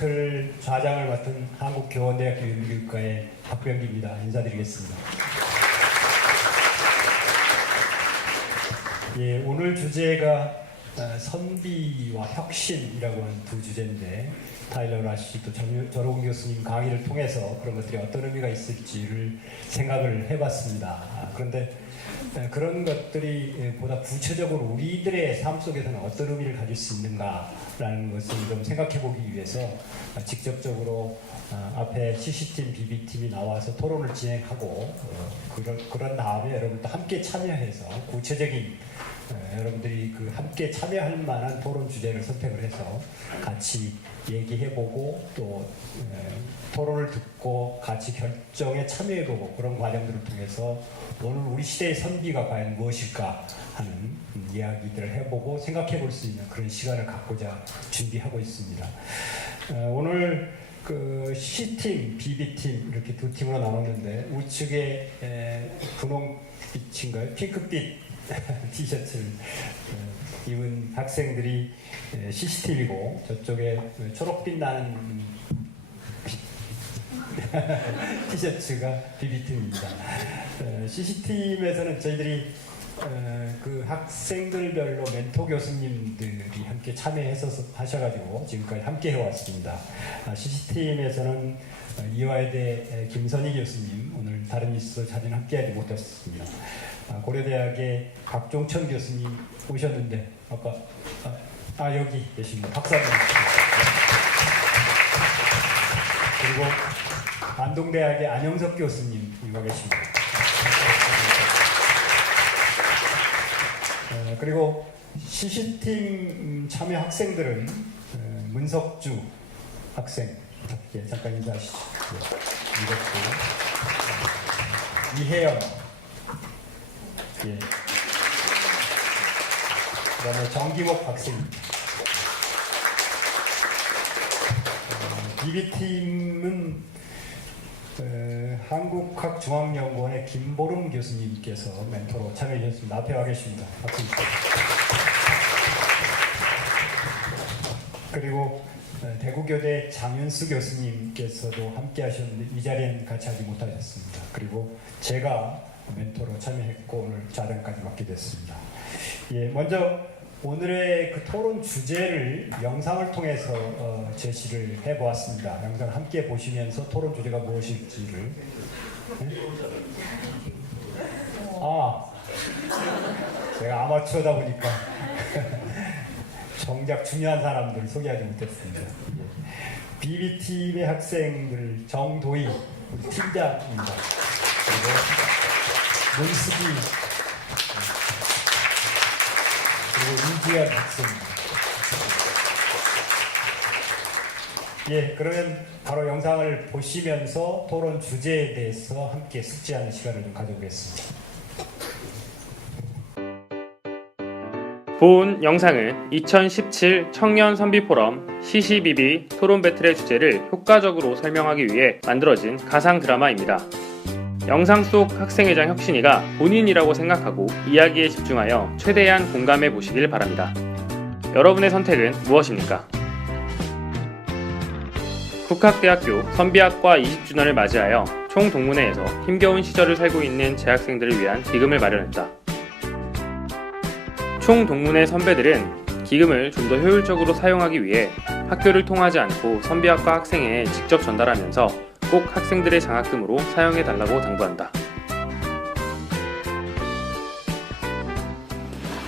셔틀 좌장을 맡은 한국교원대학교 윤리교육과의 박병기입니다. 인사드리겠습니다. 예, 오늘 주제가 선비와 혁신이라고 하는 두 주제인데 타일러 라시 또 전호근 교수님 강의를 통해서 그런 것들이 어떤 의미가 있을지를 생각을 해봤습니다. 그런데 그런 것들이 보다 구체적으로 우리들의 삶 속에서는 어떤 의미를 가질 수 있는가라는 것을 좀 생각해 보기 위해서 직접적으로 앞에 CC팀, BB팀이 나와서 토론을 진행하고 그런 다음에 여러분도 함께 참여해서 구체적인 여러분들이 그 함께 참여할 만한 토론 주제를 선택을 해서 같이 얘기해보고 또 토론을 듣고 같이 결정에 참여해보고 그런 과정들을 통해서 오늘 우리 시대의 선비가 과연 무엇일까 하는 이야기들을 해보고 생각해볼 수 있는 그런 시간을 갖고자 준비하고 있습니다. 오늘 그 C팀, BB팀 이렇게 두 팀으로 나눴는데 우측에 분홍빛인가요? 핑크빛 티셔츠를 입은 학생들이 CC팀이고 저쪽에 초록빛 나는 티셔츠가 BB팀입니다. CC팀에서는 저희들이 그 학생들별로 멘토 교수님들이 함께 참여해서 하셔가지고 지금까지 함께 해왔습니다. CC팀에서는 이화여대 김선희 교수님 오늘 다른 이슈 사진 함께하지 못했습니다. 고려대학의 박종천 교수님 오셨는데 아까 여기 계십니다. 박수 한번 주십시오. 그리고 안동대학의 안영석 교수님 이와 계십니다. 그리고 CC팀 참여 학생들은 문석주 학생 잠깐 인사하시죠. 문석주, 이혜연, 그다음에 정기목 학생입니다. BB팀은 한국학중앙연구원의 김보름 교수님께서 멘토로 참여해 주셨습니다. 앞에 와 계십니다. 박수 주십시오. 그리고 대구교대 장윤수 교수님께서도 함께 하셨는데 이 자리에는 같이 하지 못하셨습니다. 그리고 제가 멘토로 참여했고 오늘 자장까지 맡게 됐습니다. 먼저 오늘의 그 토론 주제를 영상을 통해서 제시를 해보았습니다. 영상을 함께 보시면서 토론 주제가 무엇일지를 제가 아마추어다 보니까 정작 중요한 사람들 소개하지 못했습니다. BB팀의 학생들 정도희 팀장입니다. 그리고 문수기 그리고 이지연 학생입니다. 그러면 바로 영상을 보시면서 토론 주제에 대해서 함께 숙지하는 시간을 좀 가져보겠습니다. 본 영상은 2017 청년 선비 포럼 CCBB 토론 배틀의 주제를 효과적으로 설명하기 위해 만들어진 가상 드라마입니다. 영상 속 학생회장 혁신이가 본인이라고 생각하고 이야기에 집중하여 최대한 공감해 보시길 바랍니다. 여러분의 선택은 무엇입니까? 국학대학교 선비학과 20주년을 맞이하여 총동문회에서 힘겨운 시절을 살고 있는 재학생들을 위한 기금을 마련했다. 총동문회 선배들은 기금을 좀 더 효율적으로 사용하기 위해 학교를 통하지 않고 선비학과 학생회에 직접 전달하면서 꼭 학생들의 장학금으로 사용해달라고 당부한다.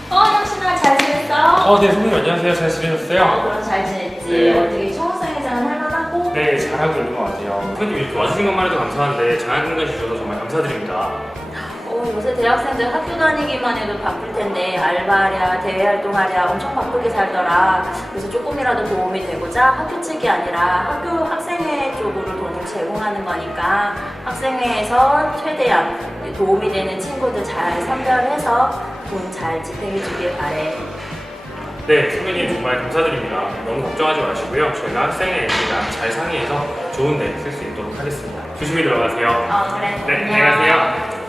혁신아 잘 지냈어? 네, 선생님 안녕하세요. 잘 지내셨어요? 그럼 잘 지냈지. 네. 어떻게 총학생회장은 할만하고? 네, 잘하고 있는 것 같아요. 선생님 이렇게 와주신 것만 해도 감사한데 장학금까지 주셔서 정말 감사드립니다. 요새 대학생들 학교 다니기만 해도 바쁠 텐데 알바하랴, 대외 활동하랴 엄청 바쁘게 살더라. 그래서 조금이라도 도움이 되고자 학교 측이 아니라 학교 학생회 쪽으로 돈을 제공하는 거니까 학생회에서 최대한 도움이 되는 친구들 잘 선별해서 돈 잘 집행해 주길 바래. 네, 선배님 정말 감사드립니다. 너무 걱정하지 마시고요. 저희가 학생회랑 잘 상의해서 좋은 데 쓸 수 있도록 하겠습니다. 조심히 들어가세요. 그래. 네, 안녕히 가세요.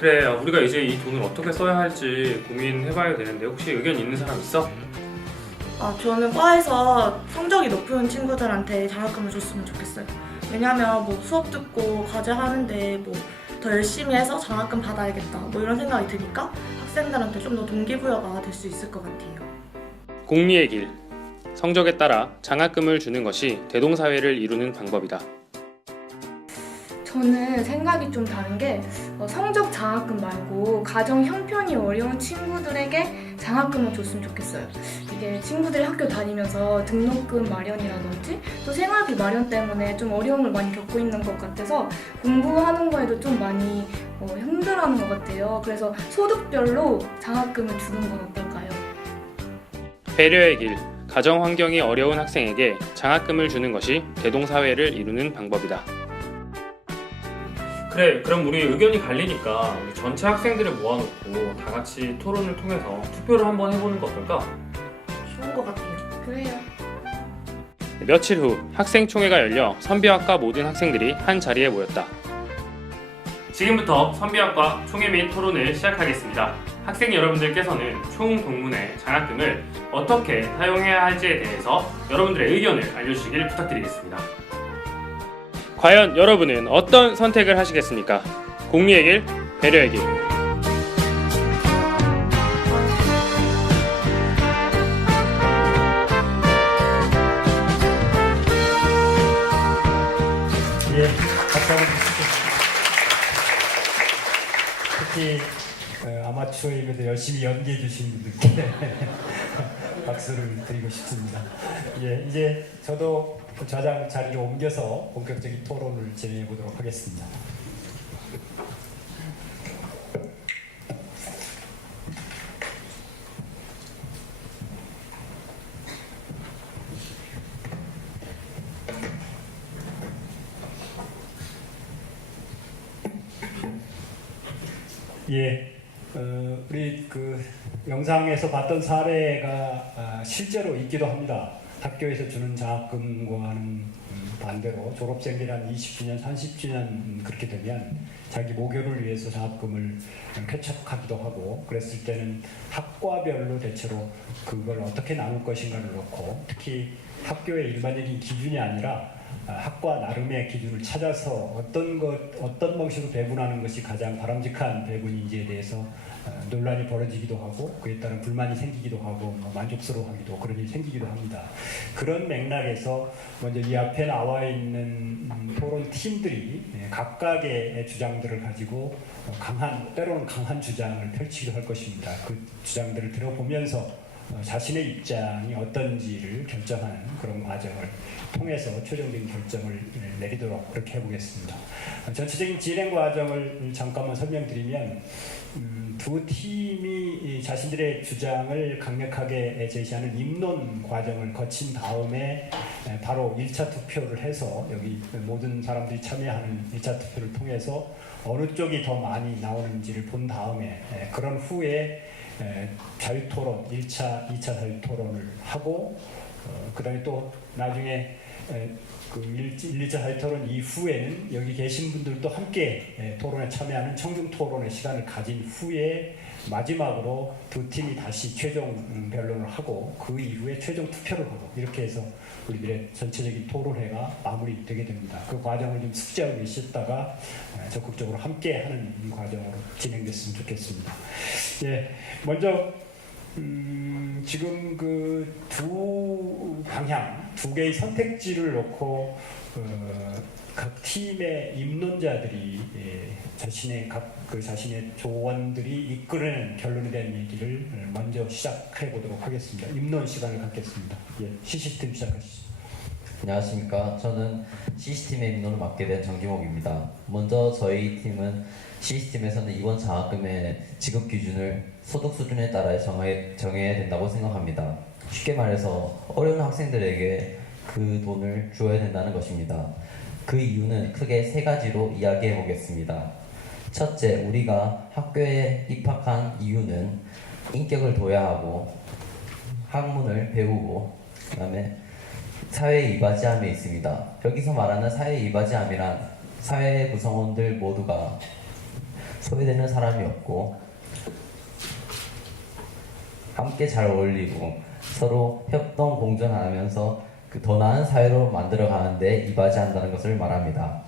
그래, 우리가 이제 이 돈을 어떻게 써야 할지 고민해봐야 되는데 혹시 의견 있는 사람 있어? 저는 과에서 성적이 높은 친구들한테 장학금을 줬으면 좋겠어요. 왜냐면 뭐 수업 듣고 과제 하는데 뭐 더 열심히 해서 장학금 받아야겠다 뭐 이런 생각이 드니까 학생들한테 좀 더 동기부여가 될 수 있을 것 같아요. 공리의 길. 성적에 따라 장학금을 주는 것이 대동사회를 이루는 방법이다. 저는 생각이 좀 다른 게 성적 장학금 말고 가정 형편이 어려운 친구들에게 장학금을 줬으면 좋겠어요. 이게 친구들이 학교 다니면서 등록금 마련이라든지 또 생활비 마련 때문에 좀 어려움을 많이 겪고 있는 것 같아서 공부하는 거에도 좀 많이 힘들어하는 것 같아요. 그래서 소득별로 장학금을 주는 건 어떨까요? 배려의 길. 가정 환경이 어려운 학생에게 장학금을 주는 것이 대동사회를 이루는 방법이다. 그래, 그럼 우리 의견이 갈리니까 우리 전체 학생들을 모아놓고 다 같이 토론을 통해서 투표를 한번 해보는 거 어떨까? 좋은 것 같아요. 그래요. 며칠 후 학생총회가 열려 선비학과 모든 학생들이 한 자리에 모였다. 지금부터 선비학과 총회 및 토론을 시작하겠습니다. 학생 여러분들께서는 총 동문회 장학금을 어떻게 사용해야 할지에 대해서 여러분들의 의견을 알려주시길 부탁드리겠습니다. 과연 여러분은 어떤 선택을 하시겠습니까? 공리의 길, 배려의 길. 예, 박수 한번 주시죠. 특히 아마추어임에도 열심히 연기해 주신 분들께 박수를 드리고 싶습니다. 예, 이제 저도 좌장 자리를 옮겨서 본격적인 토론을 진행해 보도록 하겠습니다. 예, 우리 그 영상에서 봤던 사례가 실제로 있기도 합니다. 학교에서 주는 장학금과는 반대로 졸업생들이 한 20주년, 30주년 그렇게 되면 자기 모교를 위해서 장학금을 쾌척하기도 하고, 그랬을 때는 학과별로 대체로 그걸 어떻게 나눌 것인가를 놓고, 특히 학교의 일반적인 기준이 아니라 학과 나름의 기준을 찾아서 어떤 방식으로 배분하는 것이 가장 바람직한 배분인지에 대해서 논란이 벌어지기도 하고, 그에 따른 불만이 생기기도 하고, 만족스러워하기도, 그런 일이 생기기도 합니다. 그런 맥락에서 먼저 이 앞에 나와 있는 토론 팀들이 각각의 주장들을 가지고 때로는 강한 주장을 펼치기도 할 것입니다. 그 주장들을 들어보면서 자신의 입장이 어떤지를 결정하는 그런 과정을 통해서 최종적인 결정을 내리도록 그렇게 해보겠습니다. 전체적인 진행 과정을 잠깐만 설명드리면, 두 팀이 자신들의 주장을 강력하게 제시하는 입론 과정을 거친 다음에 바로 1차 투표를 해서, 여기 모든 사람들이 참여하는 1차 투표를 통해서 어느 쪽이 더 많이 나오는지를 본 다음에, 그런 후에 자유토론, 1차, 2차 자유토론을 하고, 그 다음에 또 나중에 그 1, 2차 자유토론 이후에는 여기 계신 분들도 함께 토론에 참여하는 청중토론의 시간을 가진 후에 마지막으로 두 팀이 다시 최종 변론을 하고, 그 이후에 최종 투표를 하고, 이렇게 해서 우리들의 전체적인 토론회가 마무리되게 됩니다. 그 과정을 좀 숙지하고 계셨다가 적극적으로 함께 하는 과정으로 진행됐으면 좋겠습니다. 예, 먼저 지금 그 두 방향, 두 개의 선택지를 놓고 각 팀의 입론자들이 자신의 자신의 조언들이 이끌어낸 결론에 대한 얘기를 먼저 시작해 보도록 하겠습니다. 입론 시간을 갖겠습니다. 예, CC팀 시작하시죠. 안녕하십니까. 저는 CC팀의 입론을 맡게 된 정기목입니다. 먼저 저희 팀은 CC팀에서는 이번 장학금의 지급 기준을 소득 수준에 따라 정해야 된다고 생각합니다. 쉽게 말해서 어려운 학생들에게 그 돈을 주어야 된다는 것입니다. 그 이유는 크게 세 가지로 이야기해 보겠습니다. 첫째, 우리가 학교에 입학한 이유는 인격을 둬야 하고 학문을 배우고, 그 다음에 사회의 이바지함에 있습니다. 여기서 말하는 사회의 이바지함이란 사회 구성원들 모두가 소외되는 사람이 없고 함께 잘 어울리고 서로 협동 공존하면서 더 나은 사회로 만들어가는데 이바지한다는 것을 말합니다.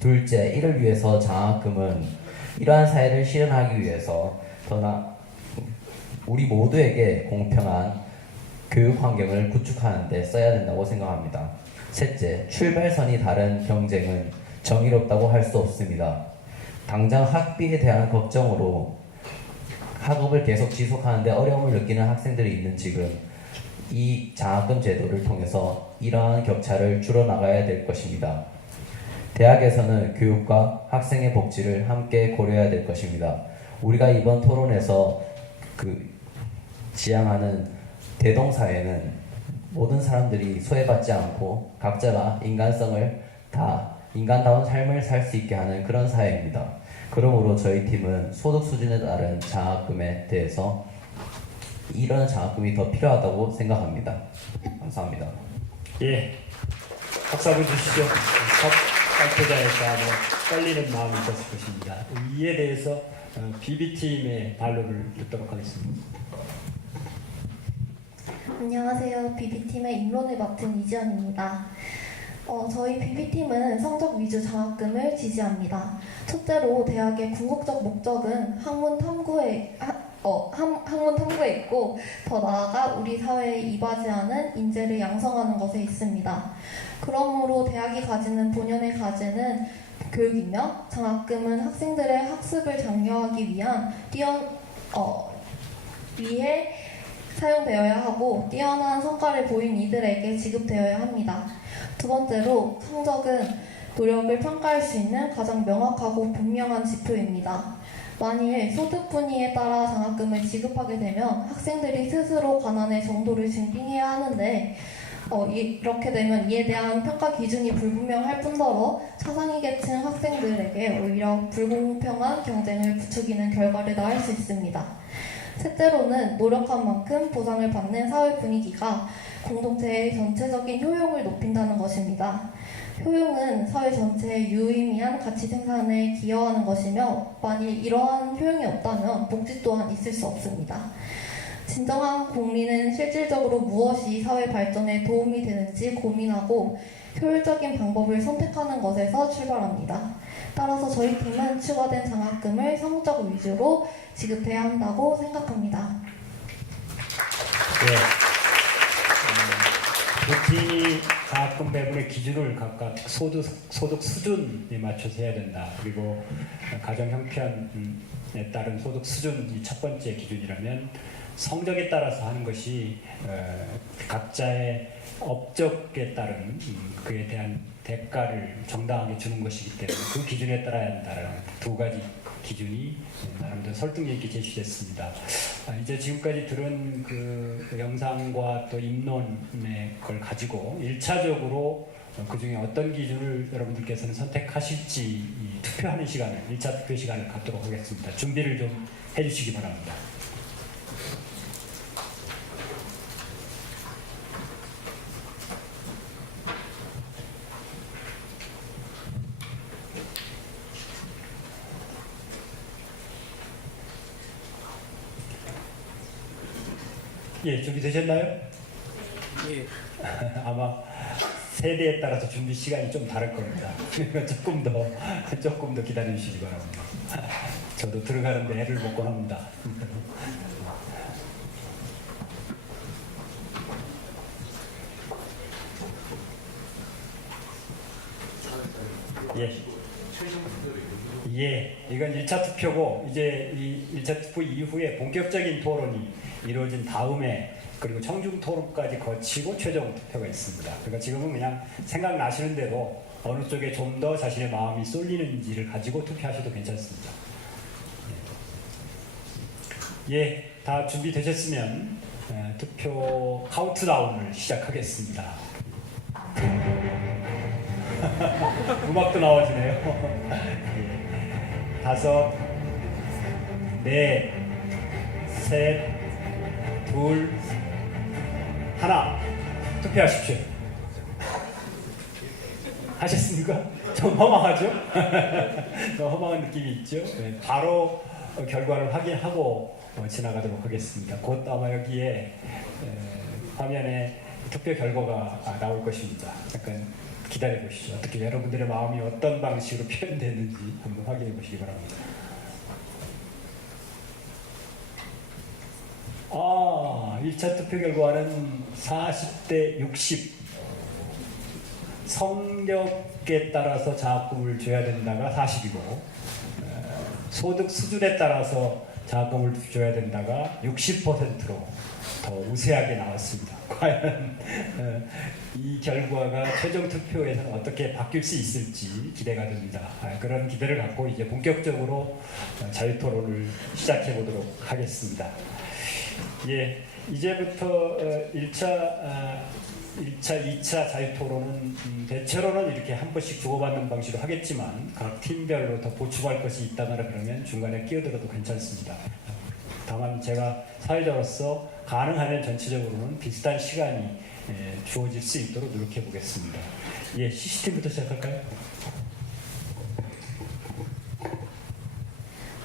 둘째, 이를 위해서 장학금은 이러한 사회를 실현하기 위해서 우리 모두에게 공평한 교육 환경을 구축하는 데 써야 된다고 생각합니다. 셋째, 출발선이 다른 경쟁은 정의롭다고 할 수 없습니다. 당장 학비에 대한 걱정으로 학업을 계속 지속하는데 어려움을 느끼는 학생들이 있는 지금 이 장학금 제도를 통해서 이러한 격차를 줄여나가야 될 것입니다. 대학에서는 교육과 학생의 복지를 함께 고려해야 될 것입니다. 우리가 이번 토론에서 지향하는 대동사회는 모든 사람들이 소외받지 않고 각자가 인간다운 삶을 살 수 있게 하는 그런 사회입니다. 그러므로 저희 팀은 소득 수준에 따른 장학금에 대해서 이런 장학금이 더 필요하다고 생각합니다. 감사합니다. 예, 박수 주시죠. 첫 발표자에서 떨리는 마음이 있었을 것입니다. 이에 대해서 BB팀의 반론을 듣도록 하겠습니다. 안녕하세요. BB팀의 인론을 맡은 이지연입니다. 저희 BB팀은 성적 위주 장학금을 지지합니다. 첫째로 대학의 궁극적 목적은 학문 탐구에 있고 더 나아가 우리 사회에 이바지하는 인재를 양성하는 것에 있습니다. 그러므로 대학이 가지는 본연의 과제는 교육이며 장학금은 학생들의 학습을 장려하기 위해 사용되어야 하고 뛰어난 성과를 보인 이들에게 지급되어야 합니다. 두 번째로 성적은 노력을 평가할 수 있는 가장 명확하고 분명한 지표입니다. 만일 소득 분위에 따라 장학금을 지급하게 되면 학생들이 스스로 관한의 정도를 증빙해야 하는데 이렇게 되면 이에 대한 평가 기준이 불분명할 뿐더러 차상위 계층 학생들에게 오히려 불공평한 경쟁을 부추기는 결과를 낳을 수 있습니다. 셋째로는 노력한 만큼 보상을 받는 사회 분위기가 공동체의 전체적인 효용을 높인다는 것입니다. 효용은 사회 전체의 유의미한 가치 생산에 기여하는 것이며 만일 이러한 효용이 없다면 복지 또한 있을 수 없습니다. 진정한 국민은 실질적으로 무엇이 사회 발전에 도움이 되는지 고민하고 효율적인 방법을 선택하는 것에서 출발합니다. 따라서 저희 팀은 추가된 장학금을 성적 위주로 지급해야 한다고 생각합니다. 네. 두 팀이 장학금 배분의 기준을 각각 소득 수준에 맞춰서 해야 된다. 그리고 가정 형편에 따른 소득 수준이 첫 번째 기준이라면 성적에 따라서 하는 것이 각자의 업적에 따른 그에 대한 대가를 정당하게 주는 것이기 때문에 그 기준에 따라야 한다는 두 가지 기준이 나름대로 설득력 있게 제시됐습니다. 이제 지금까지 들은 그 영상과 또 입론의 걸 가지고 1차적으로 그 중에 어떤 기준을 여러분들께서는 선택하실지 투표하는 시간을, 1차 투표 시간을 갖도록 하겠습니다. 준비를 좀 해주시기 바랍니다. 예, 준비되셨나요? 예. 아마 세대에 따라서 준비 시간이 좀 다를 겁니다. 조금 더 기다려 주시기 바랍니다. 저도 들어가는데 애를 먹곤 합니다. 예, 이건 1차 투표고 이제 이 1차 투표 이후에 본격적인 토론이 이루어진 다음에 그리고 청중 토론까지 거치고 최종 투표가 있습니다. 그러니까 지금은 그냥 생각나시는 대로 어느 쪽에 좀 더 자신의 마음이 쏠리는지를 가지고 투표하셔도 괜찮습니다. 예, 다 준비되셨으면 투표 카운트다운을 시작하겠습니다. 음악도 나와주네요. 예. 5, 4, 3, 2, 1 투표하십시오. 하셨습니까? 좀 허망하죠? 좀 허망한 느낌이 있죠? 네, 바로 결과를 확인하고 지나가도록 하겠습니다. 곧 아마 여기에 화면에 투표 결과가 나올 것입니다. 잠깐 기다려 보시죠. 어떻게 여러분들의 마음이 어떤 방식으로 표현되는지 한번 확인해 보시기 바랍니다. 1차 투표 결과는 40대 60. 성적에 따라서 장학금을 줘야 된다가 40이고, 소득 수준에 따라서 장학금을 줘야 된다가 60%로 더 우세하게 나왔습니다. 과연 이 결과가 최종 투표에서는 어떻게 바뀔 수 있을지 기대가 됩니다. 그런 기대를 갖고 이제 본격적으로 자유토론을 시작해 보도록 하겠습니다. 예, 이제부터 1차, 2차 자유토론은 대체로는 이렇게 한 번씩 주고받는 방식으로 하겠지만 각 팀별로 더 보충할 것이 있다거나 그러면 중간에 끼어들어도 괜찮습니다. 다만 제가 사회자로서 가능하면 전체적으로는 비슷한 시간이 주어질 수 있도록 노력해 보겠습니다. 예, CCTV부터 시작할까요?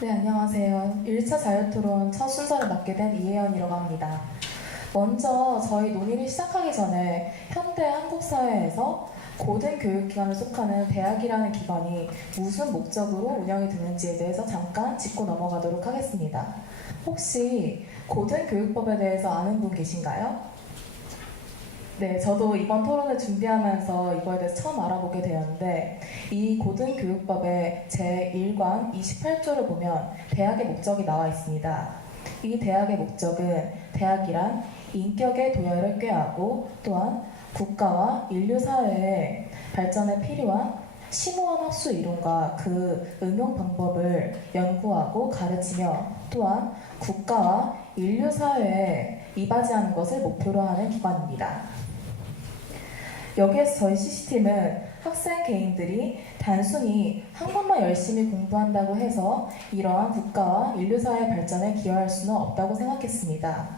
네, 안녕하세요. 1차 자유토론 첫 순서를 맡게 된 이혜연이라고 합니다. 먼저 저희 논의를 시작하기 전에 현대 한국 사회에서 고등교육기관을 속하는 대학이라는 기관이 무슨 목적으로 운영이 되는지에 대해서 잠깐 짚고 넘어가도록 하겠습니다. 혹시 고등교육법에 대해서 아는 분 계신가요? 네, 저도 이번 토론을 준비하면서 이거에 대해서 처음 알아보게 되었는데, 이 고등교육법의 제1관 28조를 보면 대학의 목적이 나와 있습니다. 이 대학의 목적은 대학이란 인격의 도열을 꾀하고 또한 국가와 인류 사회의 발전에 필요한 심오한 학술 이론과 그 응용 방법을 연구하고 가르치며 또한 국가와 인류 사회에 이바지하는 것을 목표로 하는 기관입니다. 여기에서 저희 CC팀은 학생 개인들이 단순히 한국만 열심히 공부한다고 해서 이러한 국가와 인류사회 발전에 기여할 수는 없다고 생각했습니다.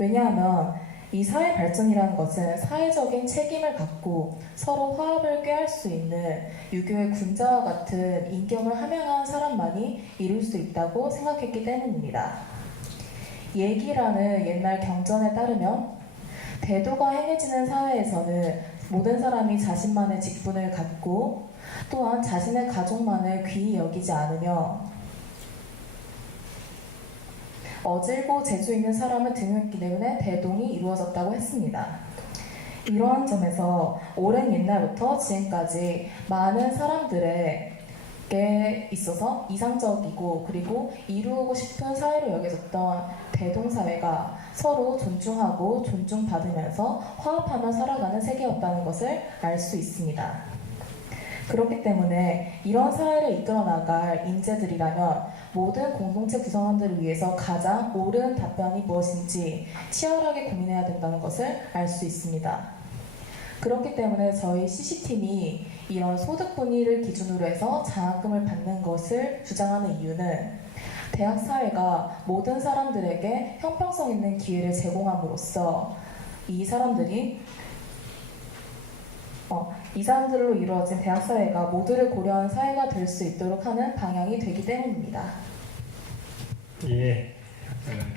왜냐하면 이 사회 발전이라는 것은 사회적인 책임을 갖고 서로 화합을 꾀할 수 있는 유교의 군자와 같은 인격을 함양한 사람만이 이룰 수 있다고 생각했기 때문입니다. 예기라는 옛날 경전에 따르면 대도가 행해지는 사회에서는 모든 사람이 자신만의 직분을 갖고 또한 자신의 가족만을 귀히 여기지 않으며 어질고 재주 있는 사람을 등용했기 때문에 대동이 이루어졌다고 했습니다. 이러한 점에서 오랜 옛날부터 지금까지 많은 사람들에게 있어서 이상적이고 그리고 이루고 싶은 사회로 여겨졌던 대동사회가 서로 존중하고 존중받으면서 화합하며 살아가는 세계였다는 것을 알 수 있습니다. 그렇기 때문에 이런 사회를 이끌어 나갈 인재들이라면 모든 공동체 구성원들을 위해서 가장 옳은 답변이 무엇인지 치열하게 고민해야 된다는 것을 알 수 있습니다. 그렇기 때문에 저희 CC팀이 이런 소득 분위를 기준으로 해서 장학금을 받는 것을 주장하는 이유는 대학 사회가 모든 사람들에게 형평성 있는 기회를 제공함으로써 이 사람들로 이루어진 대학 사회가 모두를 고려한 사회가 될 수 있도록 하는 방향이 되기 때문입니다. 예,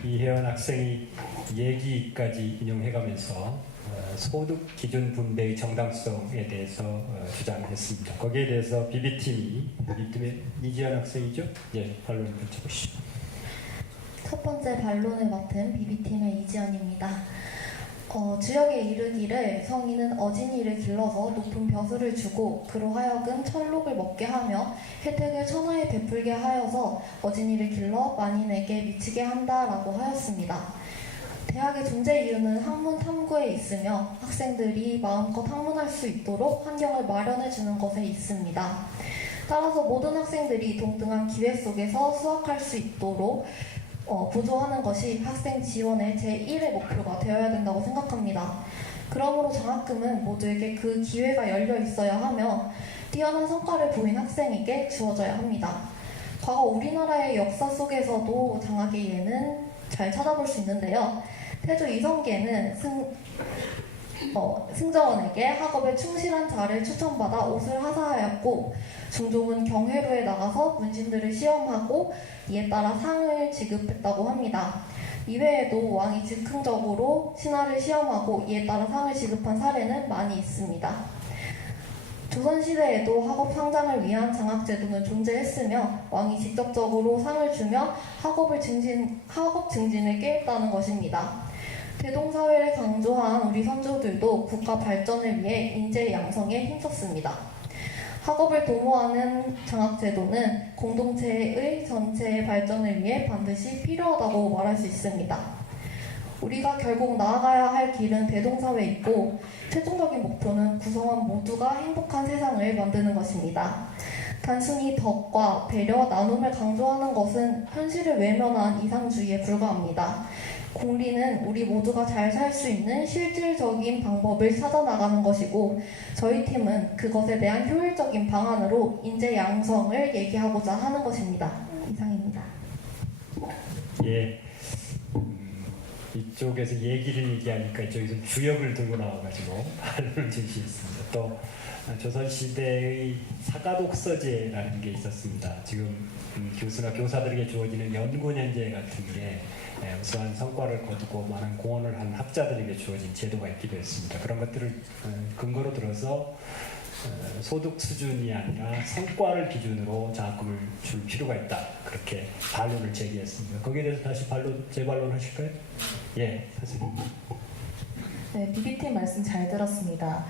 이혜연 학생이 얘기까지 인용해가면서 소득 기준 분배의 정당성에 대해서 주장했습니다. 거기에 대해서 비비팀의 이지연 학생이죠? 예, 반론을 펼쳐보시죠. 첫 번째 반론을 맡은 비비팀의 이지연입니다. 주역에 이르기를 성인은 어진이를 길러서 높은 벼슬을 주고 그로 하여금 철록을 먹게 하며 혜택을 천하에 베풀게 하여서 어진이를 길러 만인에게 미치게 한다라고 하였습니다. 대학의 존재 이유는 학문 탐구에 있으며 학생들이 마음껏 학문할 수 있도록 환경을 마련해 주는 것에 있습니다. 따라서 모든 학생들이 동등한 기회 속에서 수학할 수 있도록 보조하는 것이 학생 지원의 제1의 목표가 되어야 된다고 생각합니다. 그러므로 장학금은 모두에게 그 기회가 열려 있어야 하며 뛰어난 성과를 보인 학생에게 주어져야 합니다. 과거 우리나라의 역사 속에서도 장학의 예는 잘 찾아볼 수 있는데요. 태조 이성계는 승정원에게 학업에 충실한 자를 추천받아 옷을 하사하였고 중종은 경회로에 나가서 문신들을 시험하고 이에 따라 상을 지급했다고 합니다. 이외에도 왕이 즉흥적으로 신하를 시험하고 이에 따라 상을 지급한 사례는 많이 있습니다. 조선시대에도 학업 상장을 위한 장학제도는 존재했으며 왕이 직접적으로 상을 주며 학업 증진을 꾀했다는 것입니다. 대동사회를 강조한 우리 선조들도 국가 발전을 위해 인재 양성에 힘썼습니다. 학업을 도모하는 장학제도는 공동체의 전체의 발전을 위해 반드시 필요하다고 말할 수 있습니다. 우리가 결국 나아가야 할 길은 대동사회이고 최종적인 목표는 구성원 모두가 행복한 세상을 만드는 것입니다. 단순히 덕과 배려, 나눔을 강조하는 것은 현실을 외면한 이상주의에 불과합니다. 공리는 우리 모두가 잘 살 수 있는 실질적인 방법을 찾아나가는 것이고 저희 팀은 그것에 대한 효율적인 방안으로 인재 양성을 얘기하고자 하는 것입니다. 이상입니다. 예. 이쪽에서 얘기하니까 이쪽에서 주역을 들고 나와가지고 반론을 제시했습니다. 또 조선시대의 사가독서제라는 게 있었습니다. 지금 교수나 교사들에게 주어지는 연구년제 같은 게 우수한 성과를 거두고 많은 공헌을 한 학자들에게 주어진 제도가 있기도 했습니다. 그런 것들을 근거로 들어서 소득 수준이 아니라 성과를 기준으로 장학금을 줄 필요가 있다. 그렇게 반론을 제기했습니다. 거기에 대해서 다시 재반론 하실까요? 예, 선생님. 네, BB팀 말씀 잘 들었습니다.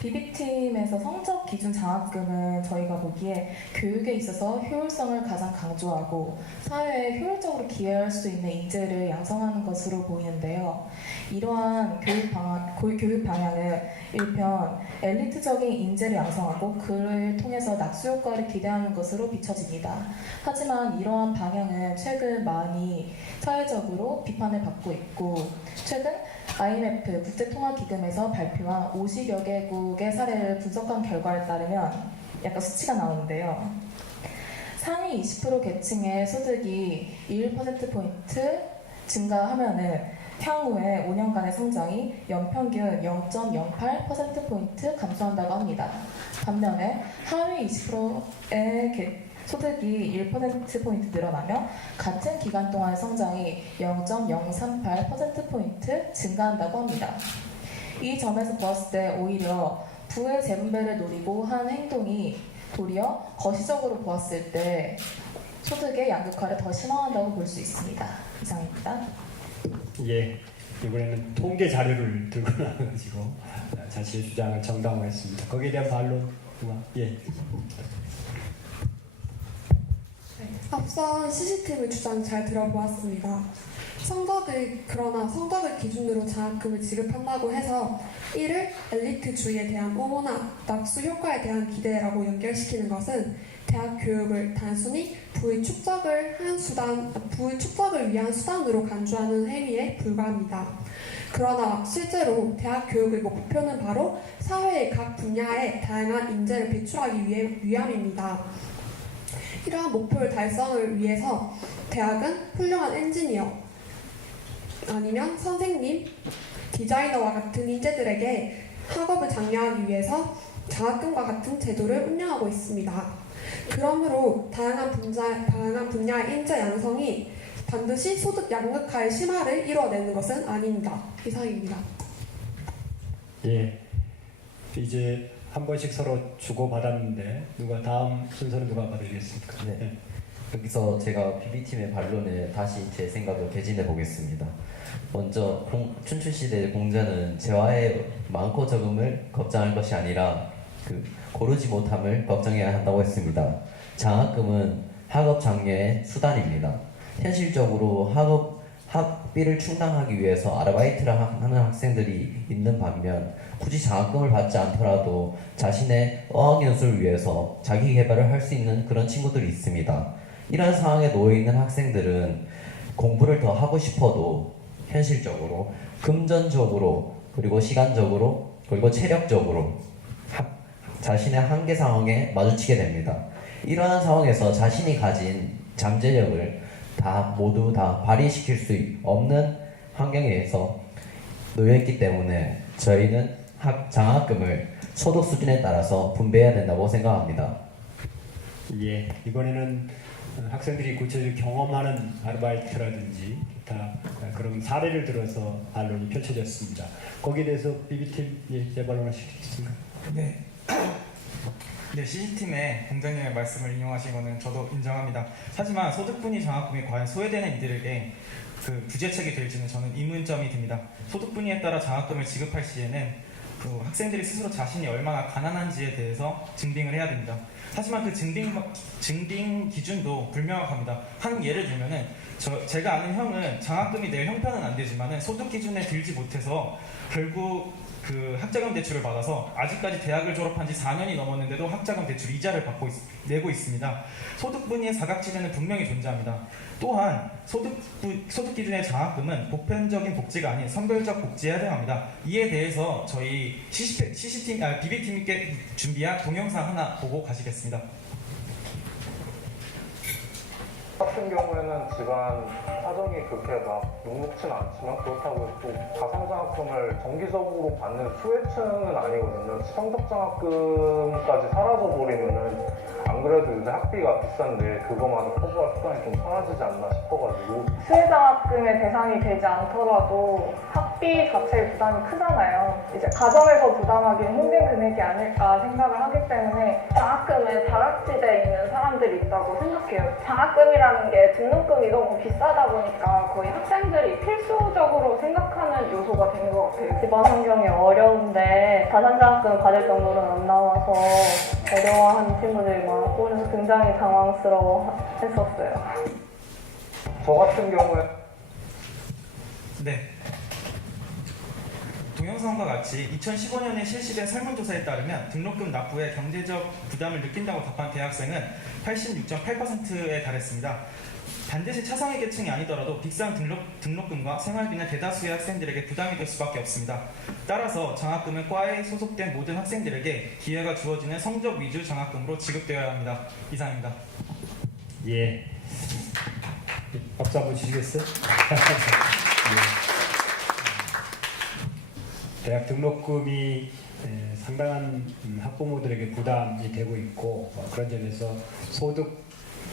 BB팀에서 성적 기준 장학금은 저희가 보기에 교육에 있어서 효율성을 가장 강조하고 사회에 효율적으로 기여할 수 있는 인재를 양성하는 것으로 보이는데요. 이러한 교육 방향은 일편 엘리트적인 인재를 양성하고 그를 통해서 낙수 효과를 기대하는 것으로 비춰집니다. 하지만 이러한 방향은 최근 많이 사회적으로 비판을 받고 있고 최근 IMF 국제통화기금에서 발표한 50여 개국의 사례를 분석한 결과에 따르면 약간 수치가 나오는데요. 상위 20% 계층의 소득이 1%포인트 증가하면은 향후에 5년간의 성장이 연평균 0.08%포인트 감소한다고 합니다. 반면에 하위 20%의 소득이 1%포인트 늘어나며 같은 기간 동안의 성장이 0.038%포인트 증가한다고 합니다. 이 점에서 보았을 때 오히려 부의 재분배를 노리고 한 행동이 도리어 거시적으로 보았을 때 소득의 양극화를 더 심화한다고 볼 수 있습니다. 이상입니다. 예, 이번에는 통계 자료를 들고 나와가지고 자신의 주장을 정당화했습니다. 거기에 대한 반론, 예. 앞선 CCTV 주장 잘 들어보았습니다. 그러나 성적을 기준으로 장학금을 지급한다고 해서 이를 엘리트주의에 대한 옹호나 낙수 효과에 대한 기대라고 연결시키는 것은 대학 교육을 단순히 부의 축적을 위한 수단으로 간주하는 행위에 불과합니다. 그러나 실제로 대학 교육의 목표는 바로 사회의 각 분야에 다양한 인재를 배출하기 위함입니다. 이러한 목표를 달성을 위해서 대학은 훌륭한 엔지니어 아니면 선생님, 디자이너와 같은 인재들에게 학업을 장려하기 위해서 장학금과 같은 제도를 운영하고 있습니다. 그러므로 다양한 분야의 인재 양성이 반드시 소득 양극화의 심화를 이루어내는 것은 아닙니다. 이상입니다. 예, 이제 한 번씩 서로 주고받았는데 다음 순서는 누가 받으시겠습니까? 네. 여기서 제가 BB팀의 반론을 다시 제 생각을 개진해 보겠습니다. 먼저 춘추시대의 공자는 재화의 많고 적음을 걱정할 것이 아니라 고르지 못함을 걱정해야 한다고 했습니다. 장학금은 학업 장려의 수단입니다. 현실적으로 학비를 충당하기 위해서 아르바이트를 하는 학생들이 있는 반면 굳이 장학금을 받지 않더라도 자신의 어학연수를 위해서 자기 개발을 할 수 있는 그런 친구들이 있습니다. 이런 상황에 놓여 있는 학생들은 공부를 더 하고 싶어도 현실적으로, 금전적으로, 그리고 시간적으로, 그리고 체력적으로 자신의 한계 상황에 마주치게 됩니다. 이러한 상황에서 자신이 가진 잠재력을 모두 다 발휘시킬 수 없는 환경에서 놓여있기 때문에 저희는 장학금을 소득 수준에 따라서 분배해야 된다고 생각합니다. 예, 이번에는 학생들이 구체적으로 경험하는 아르바이트라든지 기타 그런 사례를 들어서 반론이 펼쳐졌습니다. 거기에 대해서 비비팀 재발론하실 수 있습니까? 네. 네, CC팀의 공장님의 말씀을 인용하신 것은 저도 인정합니다. 하지만 소득분위 장학금이 과연 소외되는 이들에게 그 구제책이 될지는 저는 의문점이 듭니다. 소득분위에 따라 장학금을 지급할 시에는 그 학생들이 스스로 자신이 얼마나 가난한지에 대해서 증빙을 해야 됩니다. 하지만 그 증빙 기준도 불명확합니다. 한 예를 들면은 제가 아는 형은 장학금이 낼 형편은 안 되지만은 소득 기준에 들지 못해서 결국 그 학자금 대출을 받아서 아직까지 대학을 졸업한 지 4년이 넘었는데도 학자금 대출 이자를 내고 있습니다. 소득 분위의 사각지대는 분명히 존재합니다. 또한 소득 기준의 장학금은 보편적인 복지가 아닌 선별적 복지에 해당합니다. 이에 대해서 저희 비비팀께 준비한 동영상 하나 보고 가시겠습니다. 같은 경우에는 집안 사정이 그렇게 막 녹록치는 않지만 그렇다고 또 가상장학금을 정기적으로 받는 수혜층은 아니거든요. 성적장학금까지 사라져버리면은 안 그래도 요새 학비가 비싼데 그거마저 커버할 수단이 좀 사라지지 않나 싶어가지고. 수혜장학금의 대상이 되지 않더라도 학비 자체의 부담이 크잖아요. 이제 가정에서 부담하기는 힘든 금액이 아닐까 생각을 하기 때문에 장학금에 다락지대에 있는 사람들이 있다고 생각해요. 장학금이라는 게 등록금이 너무 비싸다 보니까 거의 학생들이 필수적으로 생각하는 요소가 된 것 같아요. 집안 환경이 어려운데 다산장학금 받을 정도는 안 나와서 어려워하는 친구들이 많고 그래서 굉장히 당황스러워했었어요. 저 같은 경우에 네. 동영상과 같이 2015년에 실시된 설문조사에 따르면 등록금 납부에 경제적 부담을 느낀다고 답한 대학생은 86.8%에 달했습니다. 반드시 차상위 계층이 아니더라도 비싼 등록금과 생활비는 대다수의 학생들에게 부담이 될 수밖에 없습니다. 따라서 장학금은 과에 소속된 모든 학생들에게 기회가 주어지는 성적 위주 장학금으로 지급되어야 합니다. 이상입니다. 예. 박수 한번 주시겠어요? 예. 대학 등록금이 상당한 학부모들에게 부담이 되고 있고 그런 점에서 소득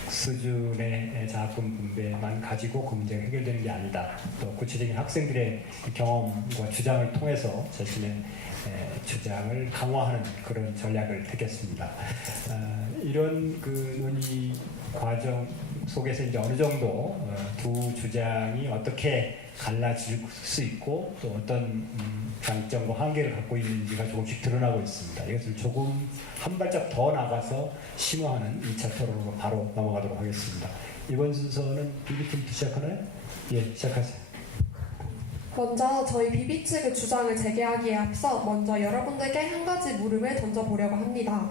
수준의 장학금 분배만 가지고 그 문제가 해결되는 게 아니다. 또 구체적인 학생들의 경험과 주장을 통해서 자신의 주장을 강화하는 그런 전략을 택했습니다. 이런 그 논의 과정 속에서 이제 어느 정도 두 주장이 어떻게 갈라질 수 있고 또 어떤 장점과 한계를 갖고 있는지가 조금씩 드러나고 있습니다. 이것을 조금 한 발짝 더 나가서 심화하는 2차 토론으로 바로 넘어가도록 하겠습니다. 이번 순서는 비비팀부터 시작하나요? 예, 시작하세요. 먼저 저희 비비 측의 주장을 제기하기에 앞서 먼저 여러분들께 한 가지 물음을 던져보려고 합니다.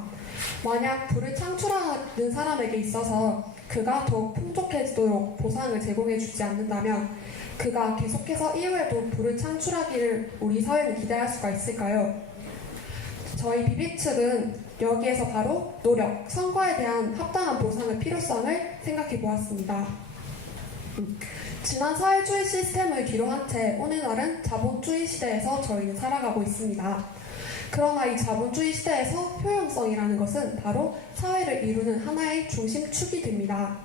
만약 부를 창출하는 사람에게 있어서 그가 더욱 풍족해지도록 보상을 제공해주지 않는다면 그가 계속해서 이후에도 부를 창출하기를 우리 사회는 기대할 수가 있을까요? 저희 비비 측은 여기에서 바로 노력, 성과에 대한 합당한 보상의 필요성을 생각해 보았습니다. 지난 사회주의 시스템을 뒤로한 채 오늘날은 자본주의 시대에서 저희는 살아가고 있습니다. 그러나 이 자본주의 시대에서 효용성이라는 것은 바로 사회를 이루는 하나의 중심축이 됩니다.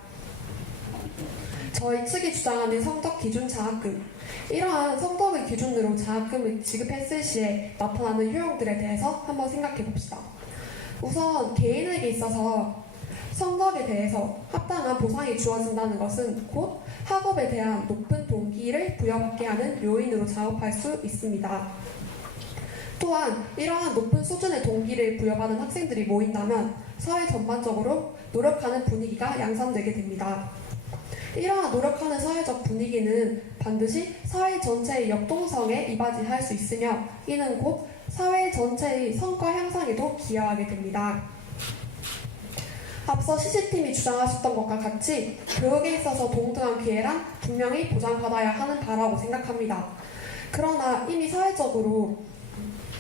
저희 측이 주장하는 성적 기준 장학금, 이러한 성적을 기준으로 장학금을 지급했을 시에 나타나는 효용들에 대해서 한번 생각해 봅시다. 우선 개인에게 있어서 성적에 대해서 합당한 보상이 주어진다는 것은 곧 학업에 대한 높은 동기를 부여받게 하는 요인으로 작업할 수 있습니다. 또한 이러한 높은 수준의 동기를 부여받은 학생들이 모인다면 사회 전반적으로 노력하는 분위기가 양산되게 됩니다. 이러한 노력하는 사회적 분위기는 반드시 사회 전체의 역동성에 이바지할 수 있으며 이는 곧 사회 전체의 성과 향상에도 기여하게 됩니다. 앞서 CC팀이 주장하셨던 것과 같이 교육에 있어서 동등한 기회란 분명히 보장받아야 하는 바라고 생각합니다. 그러나 이미 사회적으로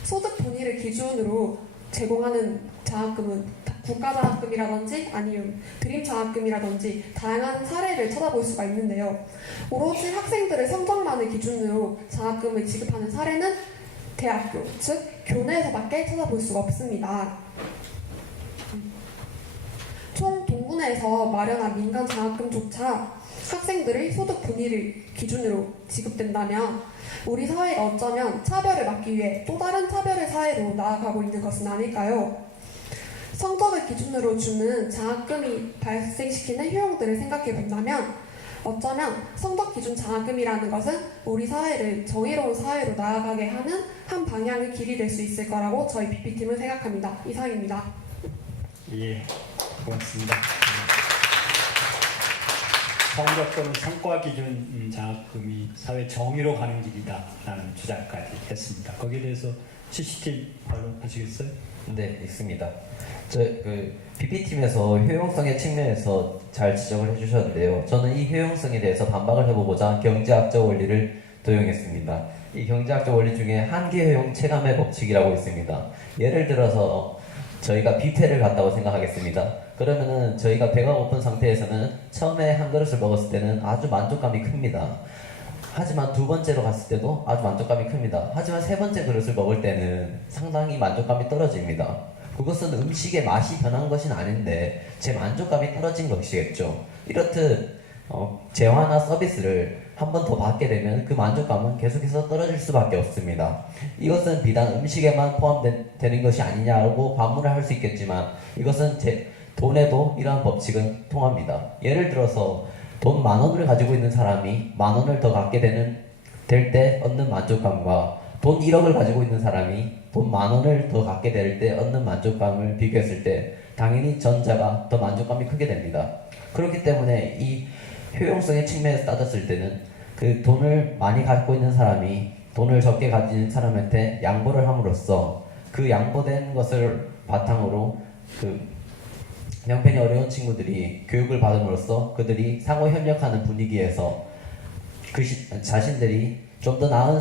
소득 분위를 기준으로 제공하는 장학금은 국가장학금이라든지 아니면 드림장학금이라든지 다양한 사례를 찾아볼 수가 있는데요. 오로지 학생들의 성적만을 기준으로 장학금을 지급하는 사례는 대학교, 즉 교내에서밖에 찾아볼 수가 없습니다. 총 동군에서 마련한 민간 장학금조차 학생들의 소득 분위를 기준으로 지급된다면 우리 사회가 어쩌면 차별을 막기 위해 또 다른 차별의 사회로 나아가고 있는 것은 아닐까요? 성적을 기준으로 주는 장학금이 발생시키는 효용들을 생각해 본다면 어쩌면 성적 기준 장학금이라는 것은 우리 사회를 정의로운 사회로 나아가게 하는 한 방향의 길이 될 수 있을 거라고 저희 BP팀은 생각합니다. 이상입니다. 예, 고맙습니다. 성적 또는 성과 기준 장학금이 사회 정의로 가는 길이다라는 주장까지 했습니다. 거기에 대해서 CC팀 반론하시겠어요? 네, 있습니다. BP팀에서 효용성의 측면에서 잘 지적을 해주셨는데요. 저는 이 효용성에 대해서 반박을 해보고자 경제학적 원리를 도용했습니다. 이 경제학적 원리 중에 한계 효용 체감의 법칙이라고 있습니다. 예를 들어서 저희가 뷔페를 갔다고 생각하겠습니다. 그러면은 저희가 배가 고픈 상태에서는 처음에 한 그릇을 먹었을 때는 아주 만족감이 큽니다. 하지만 두 번째로 갔을 때도 아주 만족감이 큽니다. 하지만 세 번째 그릇을 먹을 때는 상당히 만족감이 떨어집니다. 그것은 음식의 맛이 변한 것은 아닌데 제 만족감이 떨어진 것이겠죠. 이렇듯 재화나 서비스를 한 번 더 받게 되면 그 만족감은 계속해서 떨어질 수밖에 없습니다. 이것은 비단 음식에만 포함되는 것이 아니냐고 반문을 할 수 있겠지만 이것은 돈에도 이러한 법칙은 통합니다. 예를 들어서 돈 10,000원을 가지고 있는 사람이 10,000원을 더 갖게 될 때 얻는 만족감과 돈 1억을 가지고 있는 사람이 돈 10,000원을 더 갖게 될 때 얻는 만족감을 비교했을 때 당연히 전자가 더 만족감이 크게 됩니다. 그렇기 때문에 이 효용성의 측면에서 따졌을 때는 그 돈을 많이 갖고 있는 사람이 돈을 적게 가진 사람한테 양보를 함으로써 그 양보된 것을 바탕으로 그 형편이 어려운 친구들이 교육을 받음으로써 그들이 상호 협력하는 분위기에서 자신들이 좀 더 나은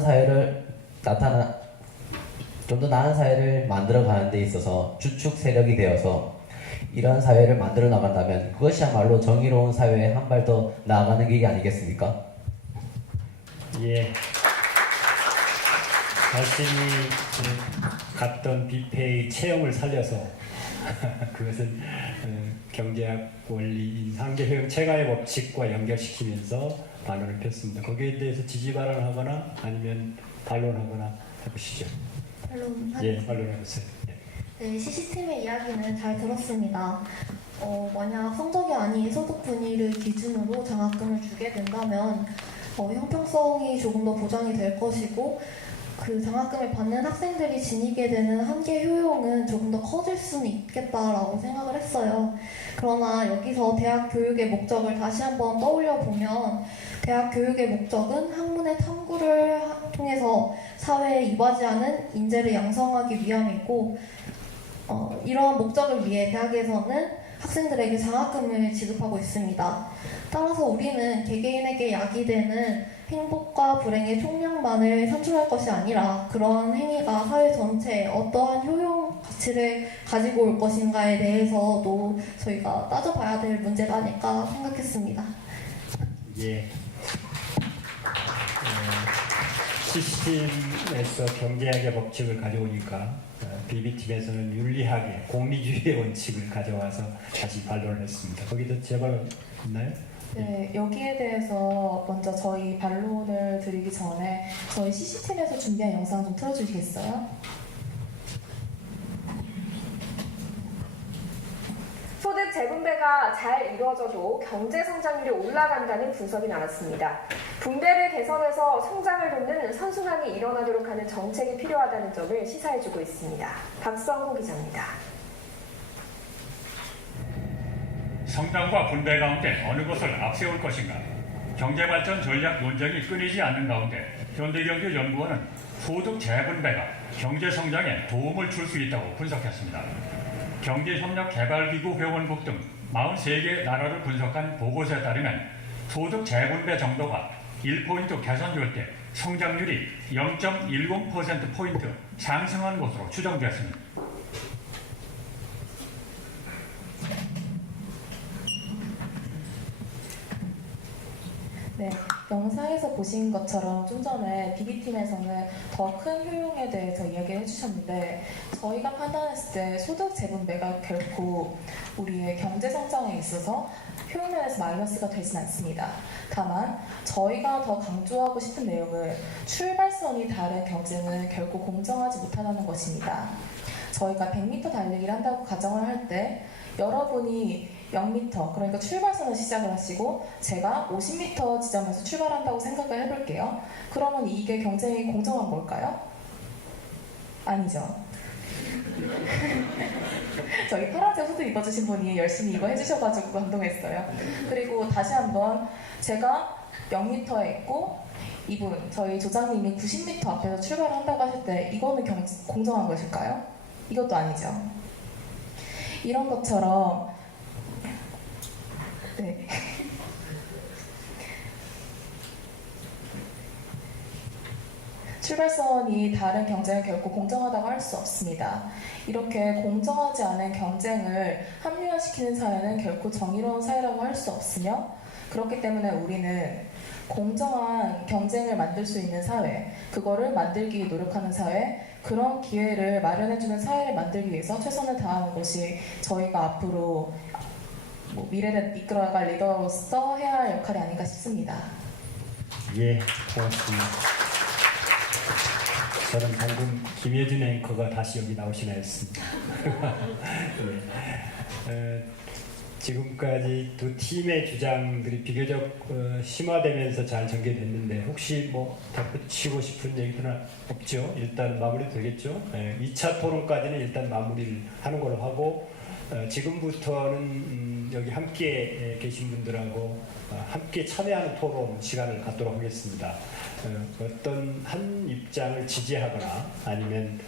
사회를 만들어 가는 데 있어서 주축 세력이 되어서 이러한 사회를 만들어 나간다면 그것이야말로 정의로운 사회에 한 발 더 나아가는 길이 아니겠습니까? 예. 자신이 갔던 뷔페의 체험을 살려서 그것은 경제학 원리인 한계 효용 체가의 법칙과 연결시키면서 반론을 폈습니다. 거기에 대해서 지지 발언하거나 아니면 반론하거나 해보시죠. 예, 반론해보세요. 네, CC팀의 이야기는 잘 들었습니다. 만약 성적이 아닌 소득 분위를 기준으로 장학금을 주게 된다면 형평성이 조금 더 보장이 될 것이고 그 장학금을 받는 학생들이 지니게 되는 한계 효용은 조금 더 커질 수는 있겠다라고 생각을 했어요. 그러나 여기서 대학 교육의 목적을 다시 한번 떠올려 보면 대학 교육의 목적은 학문의 탐구를 통해서 사회에 이바지하는 인재를 양성하기 위함이고 이러한 목적을 위해 대학에서는 학생들에게 장학금을 지급하고 있습니다. 따라서 우리는 개개인에게 약이 되는 행복과 불행의 총량만을 산출할 것이 아니라 그러한 행위가 사회 전체에 어떠한 효용 가치를 가지고 올 것인가에 대해서도 저희가 따져봐야 될 문제가 아닐까 생각했습니다. 예. CC팀에서 경제학의 법칙을 가져오니까 BB팀에서는 윤리학의 공리주의의 원칙을 가져와서 다시 반론을 했습니다. 거기도 재발론 있나요? 네, 여기에 대해서 먼저 저희 반론을 드리기 전에 저희 CC팀에서 준비한 영상 좀 틀어주시겠어요? 소득 재분배가 잘 이루어져도 경제 성장률이 올라간다는 분석이 나왔습니다. 분배를 개선해서 성장을 돕는 선순환이 일어나도록 하는 정책이 필요하다는 점을 시사해주고 있습니다. 박성호 기자입니다. 성장과 분배 가운데 어느 것을 앞세울 것인가? 경제발전 전략 논쟁이 끊이지 않는 가운데 현대경제연구원은 소득 재분배가 경제 성장에 도움을 줄 수 있다고 분석했습니다. 경제협력개발기구 회원국 등 43개 나라를 분석한 보고서에 따르면 소득 재분배 정도가 1포인트 개선될 때 성장률이 0.10%포인트 상승한 것으로 추정되었습니다. 네, 영상에서 보신 것처럼 좀 전에 비비팀에서는 더 큰 효용에 대해서 이야기를 해주셨는데 저희가 판단했을 때 소득 재분배가 결코 우리의 경제 성장에 있어서 효용면에서 마이너스가 되진 않습니다. 다만 저희가 더 강조하고 싶은 내용은 출발선이 다른 경쟁은 결코 공정하지 못하다는 것입니다. 저희가 100m 달리기를 한다고 가정을 할 때 여러분이 0m, 그러니까 출발선을 시작을 하시고 제가 50m 지점에서 출발한다고 생각을 해볼게요. 그러면 이게 경쟁이 공정한 걸까요? 아니죠. 저기 파란색 후드 입어주신 분이 열심히 이거 해주셔가지고 감동했어요. 그리고 다시 한번 제가 0m에 있고 이분, 저희 조장님이 90m 앞에서 출발을 한다고 하실 때 이거는 공정한 것일까요? 이것도 아니죠. 이런 것처럼 네. 출발선이 다른 경쟁을 결코 공정하다고 할 수 없습니다. 이렇게 공정하지 않은 경쟁을 합리화시키는 사회는 결코 정의로운 사회라고 할 수 없으며 그렇기 때문에 우리는 공정한 경쟁을 만들 수 있는 사회, 그거를 만들기 위해 노력하는 사회, 그런 기회를 마련해주는 사회를 만들기 위해서 최선을 다하는 것이 저희가 앞으로 미래를 이끌어갈 리더로서 해야 할 역할이 아닌가 싶습니다. 예, 고맙습니다. 저는 방금 김혜준 앵커가 다시 여기 나오시나 했습니다. 예. 지금까지 두 팀의 주장들이 비교적 심화되면서 잘 전개됐는데 혹시 뭐 덧붙이고 싶은 얘기는 없죠? 일단 마무리 되겠죠? 2차 토론까지는 일단 마무리를 하는 걸로 하고 지금부터는 여기 함께 계신 분들하고 함께 참여하는 토론 시간을 갖도록 하겠습니다. 어떤 한 입장을 지지하거나 아니면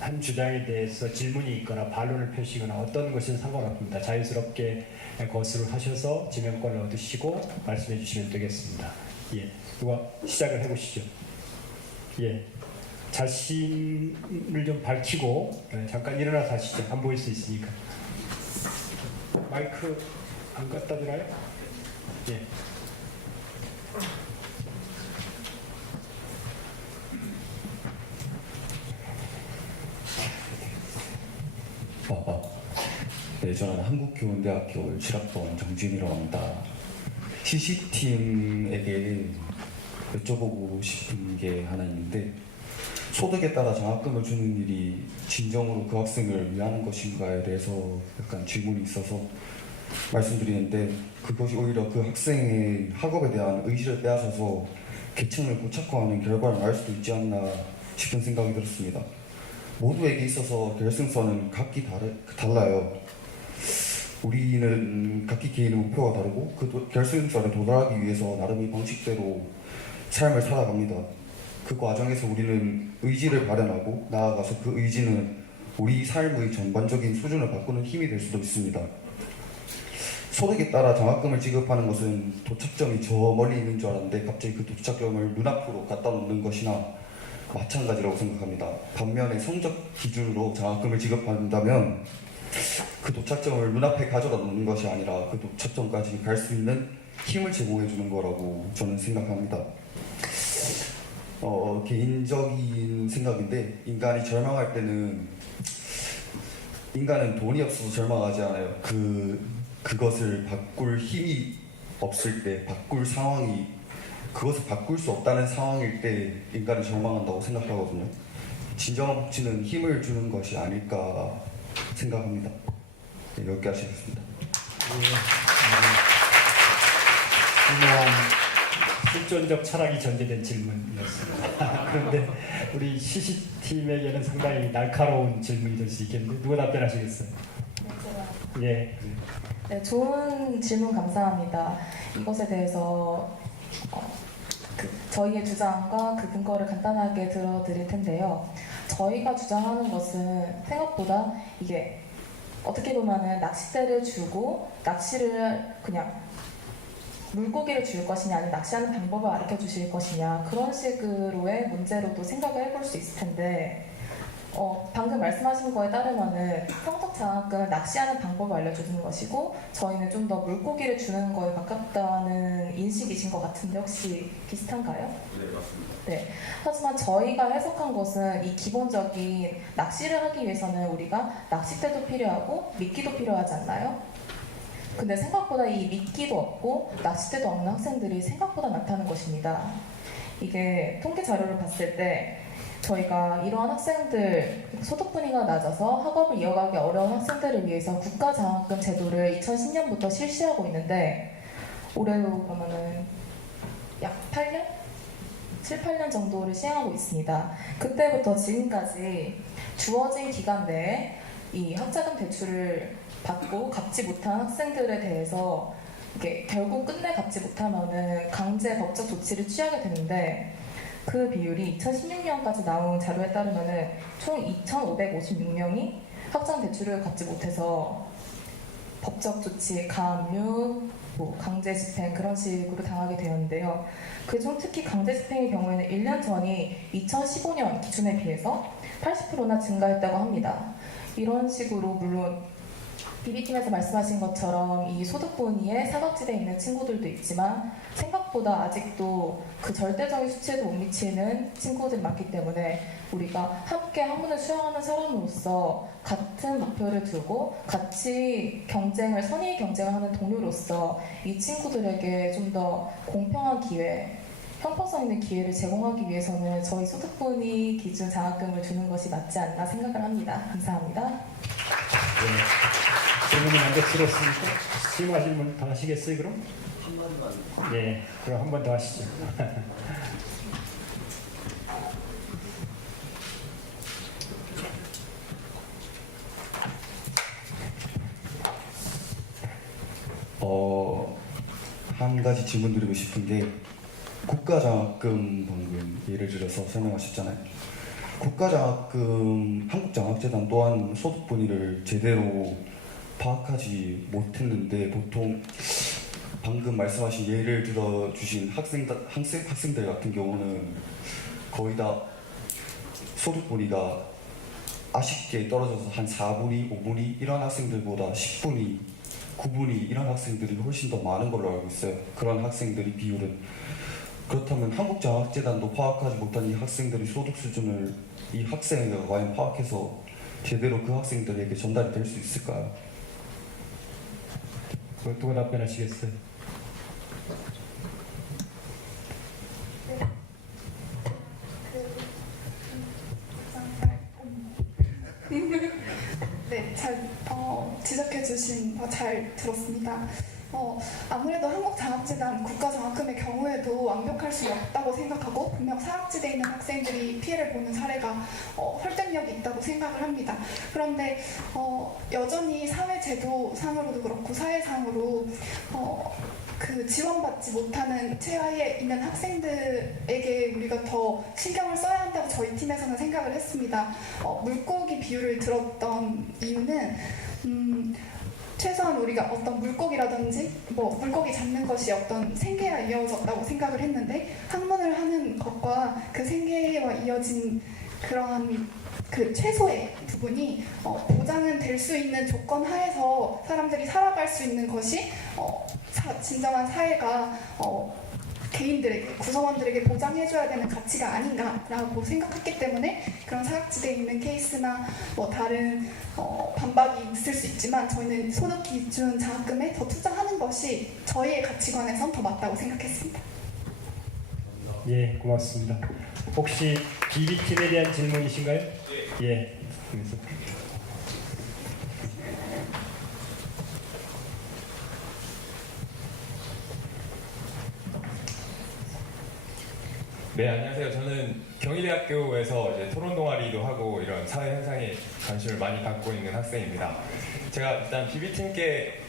한 주장에 대해서 질문이 있거나 반론을 펼치거나 어떤 것은 상관없습니다. 자유스럽게 거수를 하셔서 지명권을 얻으시고 말씀해 주시면 되겠습니다. 예, 누가 시작을 해보시죠. 예, 자신을 좀 밝히고 잠깐 일어나서 하시죠. 안 보일 수 있으니까. 마이크 안 갖다 주나요? 예. 네, 저는 한국교원대학교 7학번 정준이라고 합니다. CC팀에게 여쭤보고 싶은 게 하나 있는데 소득에 따라 장학금을 주는 일이 진정으로 그 학생을 위하는 것인가에 대해서 약간 질문이 있어서 말씀드리는데 그것이 오히려 그 학생의 학업에 대한 의지를 빼앗아서 계층을 고착화하는 결과를 낳을 수도 있지 않나 싶은 생각이 들었습니다. 모두에게 있어서 결승선은 각기 달라요. 우리는 각기 개인의 목표가 다르고 그 결승선에 도달하기 위해서 나름의 방식대로 삶을 살아갑니다. 그 과정에서 우리는 의지를 발현하고 나아가서 그 의지는 우리 삶의 전반적인 수준을 바꾸는 힘이 될 수도 있습니다. 소득에 따라 장학금을 지급하는 것은 도착점이 저 멀리 있는 줄 알았는데 갑자기 그 도착점을 눈앞으로 갖다 놓는 것이나 마찬가지라고 생각합니다. 반면에 성적 기준으로 장학금을 지급한다면 그 도착점을 눈앞에 가져다 놓는 것이 아니라 그 도착점까지 갈 수 있는 힘을 제공해 주는 거라고 저는 생각합니다. 개인적인 생각인데 인간이 절망할 때는 인간은 돈이 없어서 절망하지 않아요. 그것을 바꿀 힘이 없을 때 바꿀 상황이 그것을 바꿀 수 없다는 상황일 때 인간이 절망한다고 생각하거든요. 진정한 복지는 힘을 주는 것이 아닐까 생각합니다. 네, 여기까지 하겠습니다. 실존적 철학이 전제된 질문이었습니다. 그런데 우리 CC팀에게는 상당히 날카로운 질문이 될 수 있겠는데 누가 답변하시겠어요? 예. 네, 좋은 질문 감사합니다. 이것에 대해서 저희의 주장과 그 근거를 간단하게 들어드릴 텐데요. 저희가 주장하는 것은 생각보다 이게 어떻게 보면은 낚싯대를 주고 낚시를 그냥 물고기를 줄 것이냐 아니면 낚시하는 방법을 가르쳐 주실 것이냐 그런 식으로의 문제로도 생각을 해볼 수 있을 텐데 방금 말씀하신 거에 따르면은 성적 장학금을 낚시하는 방법을 알려주는 것이고 저희는 좀 더 물고기를 주는 거에 가깝다는 인식이신 것 같은데 혹시 비슷한가요? 네, 맞습니다. 네. 하지만 저희가 해석한 것은 이 기본적인 낚시를 하기 위해서는 우리가 낚싯대도 필요하고 미끼도 필요하지 않나요? 근데 생각보다 이 미끼도 없고 낚싯대도 없는 학생들이 생각보다 많다는 것입니다. 이게 통계 자료를 봤을 때 저희가 이러한 학생들, 소득분위가 낮아서 학업을 이어가기 어려운 학생들을 위해서 국가장학금 제도를 2010년부터 실시하고 있는데 올해로 그러면은 약 8년? 7, 8년 정도를 시행하고 있습니다. 그때부터 지금까지 주어진 기간 내에 이 학자금 대출을 받고 갚지 못한 학생들에 대해서 이게 결국 끝내 갚지 못하면은 강제 법적 조치를 취하게 되는데 그 비율이 2016년까지 나온 자료에 따르면은 총 2,556명이 학자금 대출을 갚지 못해서 법적 조치, 감유, 강제 집행 그런 식으로 당하게 되었는데요. 그중 특히 강제 집행의 경우에는 1년 전이 2015년 기준에 비해서 80%나 증가했다고 합니다. 이런 식으로 물론 BB팀에서 말씀하신 것처럼 이 소득분위에 사각지대에 있는 친구들도 있지만 생각보다 아직도 그 절대적인 수치에도 못 미치는 친구들이 많기 때문에 우리가 함께 학문을 수행하는 사람으로서 같은 목표를 두고 같이 경쟁을 선의 경쟁을 하는 동료로서 이 친구들에게 좀 더 공평한 기회 형평성 있는 기회를 제공하기 위해서는 저희 소득분위 기준 장학금을 주는 것이 맞지 않나 생각을 합니다. 감사합니다. 네. 질문이 만족스럽습니까? 질문하실 분 더 하시겠어요, 그럼? 한마디만. 네, 그럼 한 번 더 하시죠. 한 가지 질문 드리고 싶은 게 국가장학금 방금 예를 들어서 설명하셨잖아요. 국가장학금, 한국장학재단 또한 소득분위를 제대로 파악하지 못했는데 보통 방금 말씀하신 예를 들어주신 학생들 같은 경우는 거의 다 소득분위가 아쉽게 떨어져서 한 4분위, 5분위 이런 학생들보다 10분위, 9분위 이런 학생들이 훨씬 더 많은 걸로 알고 있어요. 그런 학생들이 비율은. 그렇다면 한국장학재단도 파악하지 못한 이 학생들의 소득 수준을 이 학생회가 과연 파악해서 제대로 그 학생들에게 전달이 될 수 있을까요? 누가 답변하시겠어요? 네, 잘 지적해주신 거 잘 들었습니다. 아무래도 한국장학재단 국가장학금의 경우에도 완벽할 수 없다고 생각하고 분명 사각지대에 있는 학생들이 피해를 보는 사례가 설득력이 있다고 생각을 합니다. 그런데 여전히 사회제도상으로도 그렇고 사회상으로 그 지원받지 못하는 최하위에 있는 학생들에게 우리가 더 신경을 써야 한다고 저희 팀에서는 생각을 했습니다. 물고기 비율을 들었던 이유는 최소한 우리가 어떤 물고기라든지 물고기 잡는 것이 어떤 생계와 이어졌다고 생각을 했는데 학문을 하는 것과 그 생계와 이어진 그러한 그 최소의 부분이 보장은 될 수 있는 조건 하에서 사람들이 살아갈 수 있는 것이 진정한 사회가 개인들에게, 구성원들에게 보장해줘야 되는 가치가 아닌가라고 생각했기 때문에 그런 사각지대에 있는 케이스나 다른 반박이 있을 수 있지만 저희는 소득 기준 장학금에 더 투자하는 것이 저희의 가치관에선 더 맞다고 생각했습니다. 예, 고맙습니다. 혹시 BB팀에 대한 질문이신가요? 예. 그래서. 네, 안녕하세요. 저는 경희대학교에서 이제 토론 동아리도 하고 이런 사회 현상에 관심을 많이 갖고 있는 학생입니다. 제가 일단 BB팀께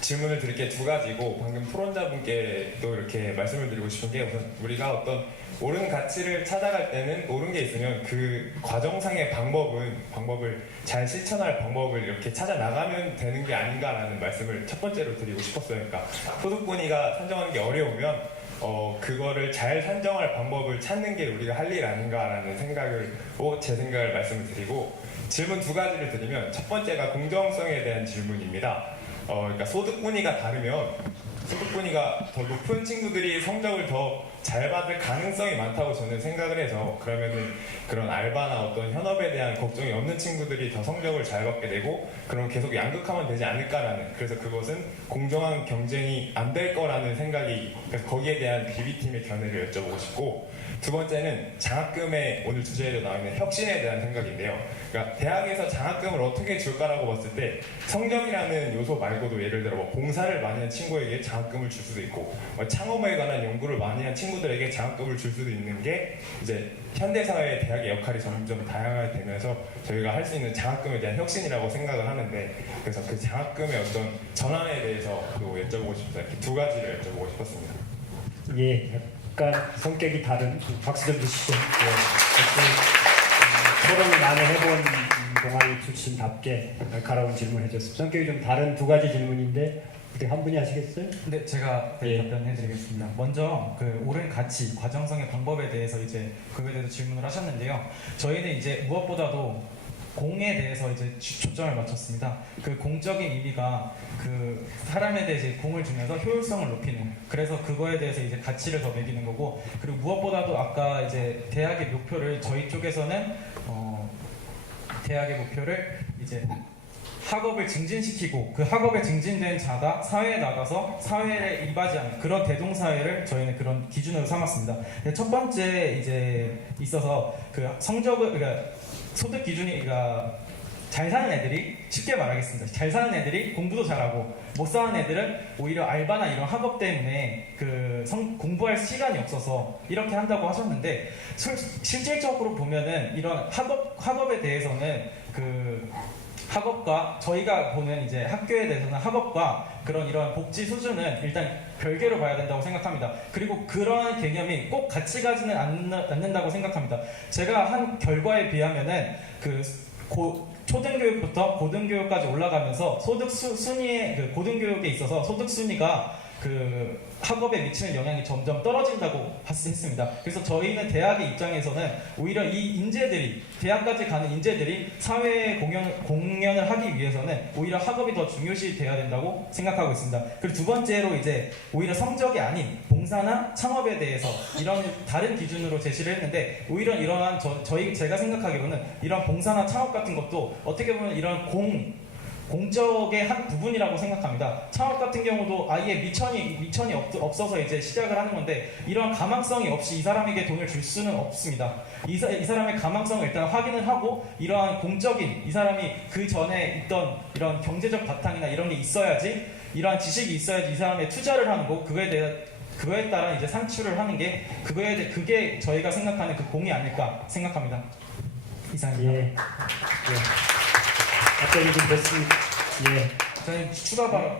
질문을 드릴 게 두 가지고 방금 토론자분께도 이렇게 말씀을 드리고 싶은 게 우선 우리가 어떤 옳은 가치를 찾아갈 때는 옳은 게 있으면 그 과정상의 방법을 잘 실천할 방법을 이렇게 찾아 나가면 되는 게 아닌가라는 말씀을 첫 번째로 드리고 싶었어요. 그러니까 소득분위가 산정하는 게 어려우면 그거를 잘 산정할 방법을 찾는 게 우리가 할 일 아닌가라는 제 생각을 말씀을 드리고, 질문 두 가지를 드리면, 첫 번째가 공정성에 대한 질문입니다. 그러니까 소득분위가 다르면 소득분위가 더 높은 친구들이 성적을 더 잘 받을 가능성이 많다고 저는 생각을 해서, 그러면은 그런 알바나 어떤 현업에 대한 걱정이 없는 친구들이 더 성적을 잘 받게 되고, 그럼 계속 양극화만 되지 않을까라는, 그래서 그것은 공정한 경쟁이 안 될 거라는 생각이, 그래서 거기에 대한 비비팀의 견해를 여쭤보고 싶고, 두 번째는 장학금의 오늘 주제에도 나와 있는 혁신에 대한 생각인데요. 그러니까 대학에서 장학금을 어떻게 줄까라고 봤을 때, 성적이라는 요소 말고도 예를 들어 봉사를 많이 한 친구에게 장학금을 줄 수도 있고, 창업에 관한 연구를 많이 한 친구들에게 장학금을 줄 수도 있는 게, 이제 현대사회의 대학의 역할이 점점 다양하게 되면서 저희가 할 수 있는 장학금에 대한 혁신이라고 생각을 하는데, 그래서 그 장학금의 어떤 전환에 대해서 또 여쭤보고 싶어서 이렇게 두 가지를 여쭤보고 싶었습니다. 예, 약간 성격이 다른, 박수 좀 주시죠. 토론을 많이 해본 동아리 출신답게 날카로운 질문을 해줬습니다. 성격이 좀 다른 두 가지 질문인데 어떻게 한 분이 하시겠어요? 네, 제가 답변해드리겠습니다. 먼저 그 옳은 가치, 과정성의 방법에 대해서 이제 그거에 대해서 질문을 하셨는데요. 저희는 이제 무엇보다도 공에 대해서 이제 초점을 맞췄습니다. 그 공적인 의미가 그 사람에 대해서 공을 주면서 효율성을 높이는, 그래서 그거에 대해서 이제 가치를 더 매기는 거고, 그리고 무엇보다도 아까 이제 대학의 목표를 저희 쪽에서는 대학의 목표를 이제 학업을 증진시키고, 그 학업에 증진된 자가 사회에 나가서 사회에 임하지 않는 그런 대동사회를 저희는 그런 기준으로 삼았습니다. 첫 번째 이제 있어서 그 성적을, 그러니까 소득 기준이, 그러니까 잘 사는 애들이, 쉽게 말하겠습니다. 잘 사는 애들이 공부도 잘하고, 못 사는 애들은 오히려 알바나 이런 학업 때문에 공부할 시간이 없어서 이렇게 한다고 하셨는데, 실질적으로 보면은 이런 학업에 대해서는 그 학업과 저희가 보는 이제 학교에 대해서는 학업과 그런 이런 복지 수준은 일단 별개로 봐야 된다고 생각합니다. 그리고 그런 개념이 꼭 같이 가지는 않는다고 생각합니다. 제가 한 결과에 비하면은 그 초등교육부터 고등교육까지 올라가면서 소득 순위의 그 고등교육에 있어서 소득 순위가 그 학업에 미치는 영향이 점점 떨어진다고 했습니다. 그래서 저희는 대학의 입장에서는 오히려 이 인재들이, 대학까지 가는 인재들이 사회에 공연을 하기 위해서는 오히려 학업이 더 중요시 돼야 된다고 생각하고 있습니다. 그리고 두 번째로 이제 오히려 성적이 아닌 봉사나 창업에 대해서 이런 다른 기준으로 제시를 했는데, 오히려 이러한 제가 생각하기로는 이런 봉사나 창업 같은 것도 어떻게 보면 이런 공적의 한 부분이라고 생각합니다. 창업 같은 경우도 아예 미천이 없어서 이제 시작을 하는 건데, 이런 가망성이 없이 이 사람에게 돈을 줄 수는 없습니다. 이 사람의 가망성을 일단 확인을 하고, 이러한 공적인, 이 사람이 그 전에 있던 이런 경제적 바탕이나 이런 게 있어야지, 이러한 지식이 있어야지 이 사람의 투자를 하는 거, 그거에 따라 이제 산출을 하는 게, 그게 저희가 생각하는 그 공이 아닐까 생각합니다. 이상입니다. 예. 답변이 좀 됐습니다. 예. 저희 추가 발언.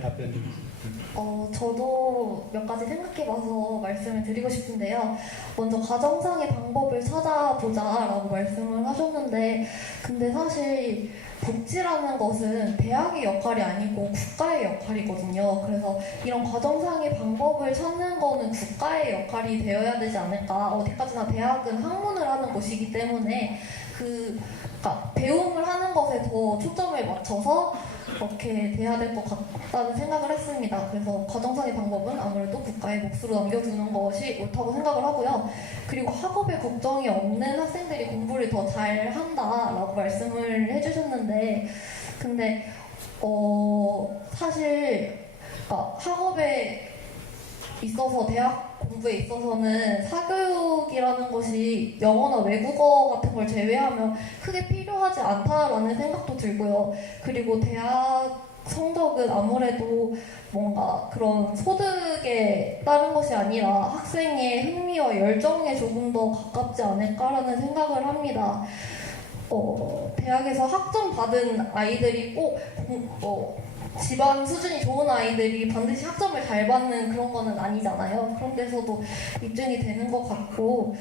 답변 좀. 저도 몇 가지 생각해봐서 말씀을 드리고 싶은데요. 먼저 가정상의 방법을 찾아보자라고 말씀을 하셨는데, 근데 사실 복지라는 것은 대학의 역할이 아니고 국가의 역할이거든요. 그래서 이런 과정상의 방법을 찾는 거는 국가의 역할이 되어야 되지 않을까. 어디까지나 대학은 학문을 하는 곳이기 때문에 그러니까 배움을 하는 것에 더 초점을 맞춰서 그렇게 돼야 될 것 같다는 생각을 했습니다. 그래서 과정상의 방법은 아무래도 국가의 몫으로 남겨두는 것이 옳다고 생각을 하고요. 그리고 학업에 걱정이 없는 학생들이 공부를 더 잘한다라고 말씀을 해주셨는데, 근데 사실 학업에 있어서, 대학 공부에 있어서는 사교육이라는 것이 영어나 외국어 같은 걸 제외하면 크게 필요하지 않다라는 생각도 들고요. 그리고 대학 성적은 아무래도 뭔가 그런 소득에 따른 것이 아니라 학생의 흥미와 열정에 조금 더 가깝지 않을까라는 생각을 합니다. 대학에서 학점 받은 아이들이 꼭 집안 수준이 좋은 아이들이 반드시 학점을 잘 받는 그런 거는 아니잖아요. 그런 데서도 입증이 되는 것 같고,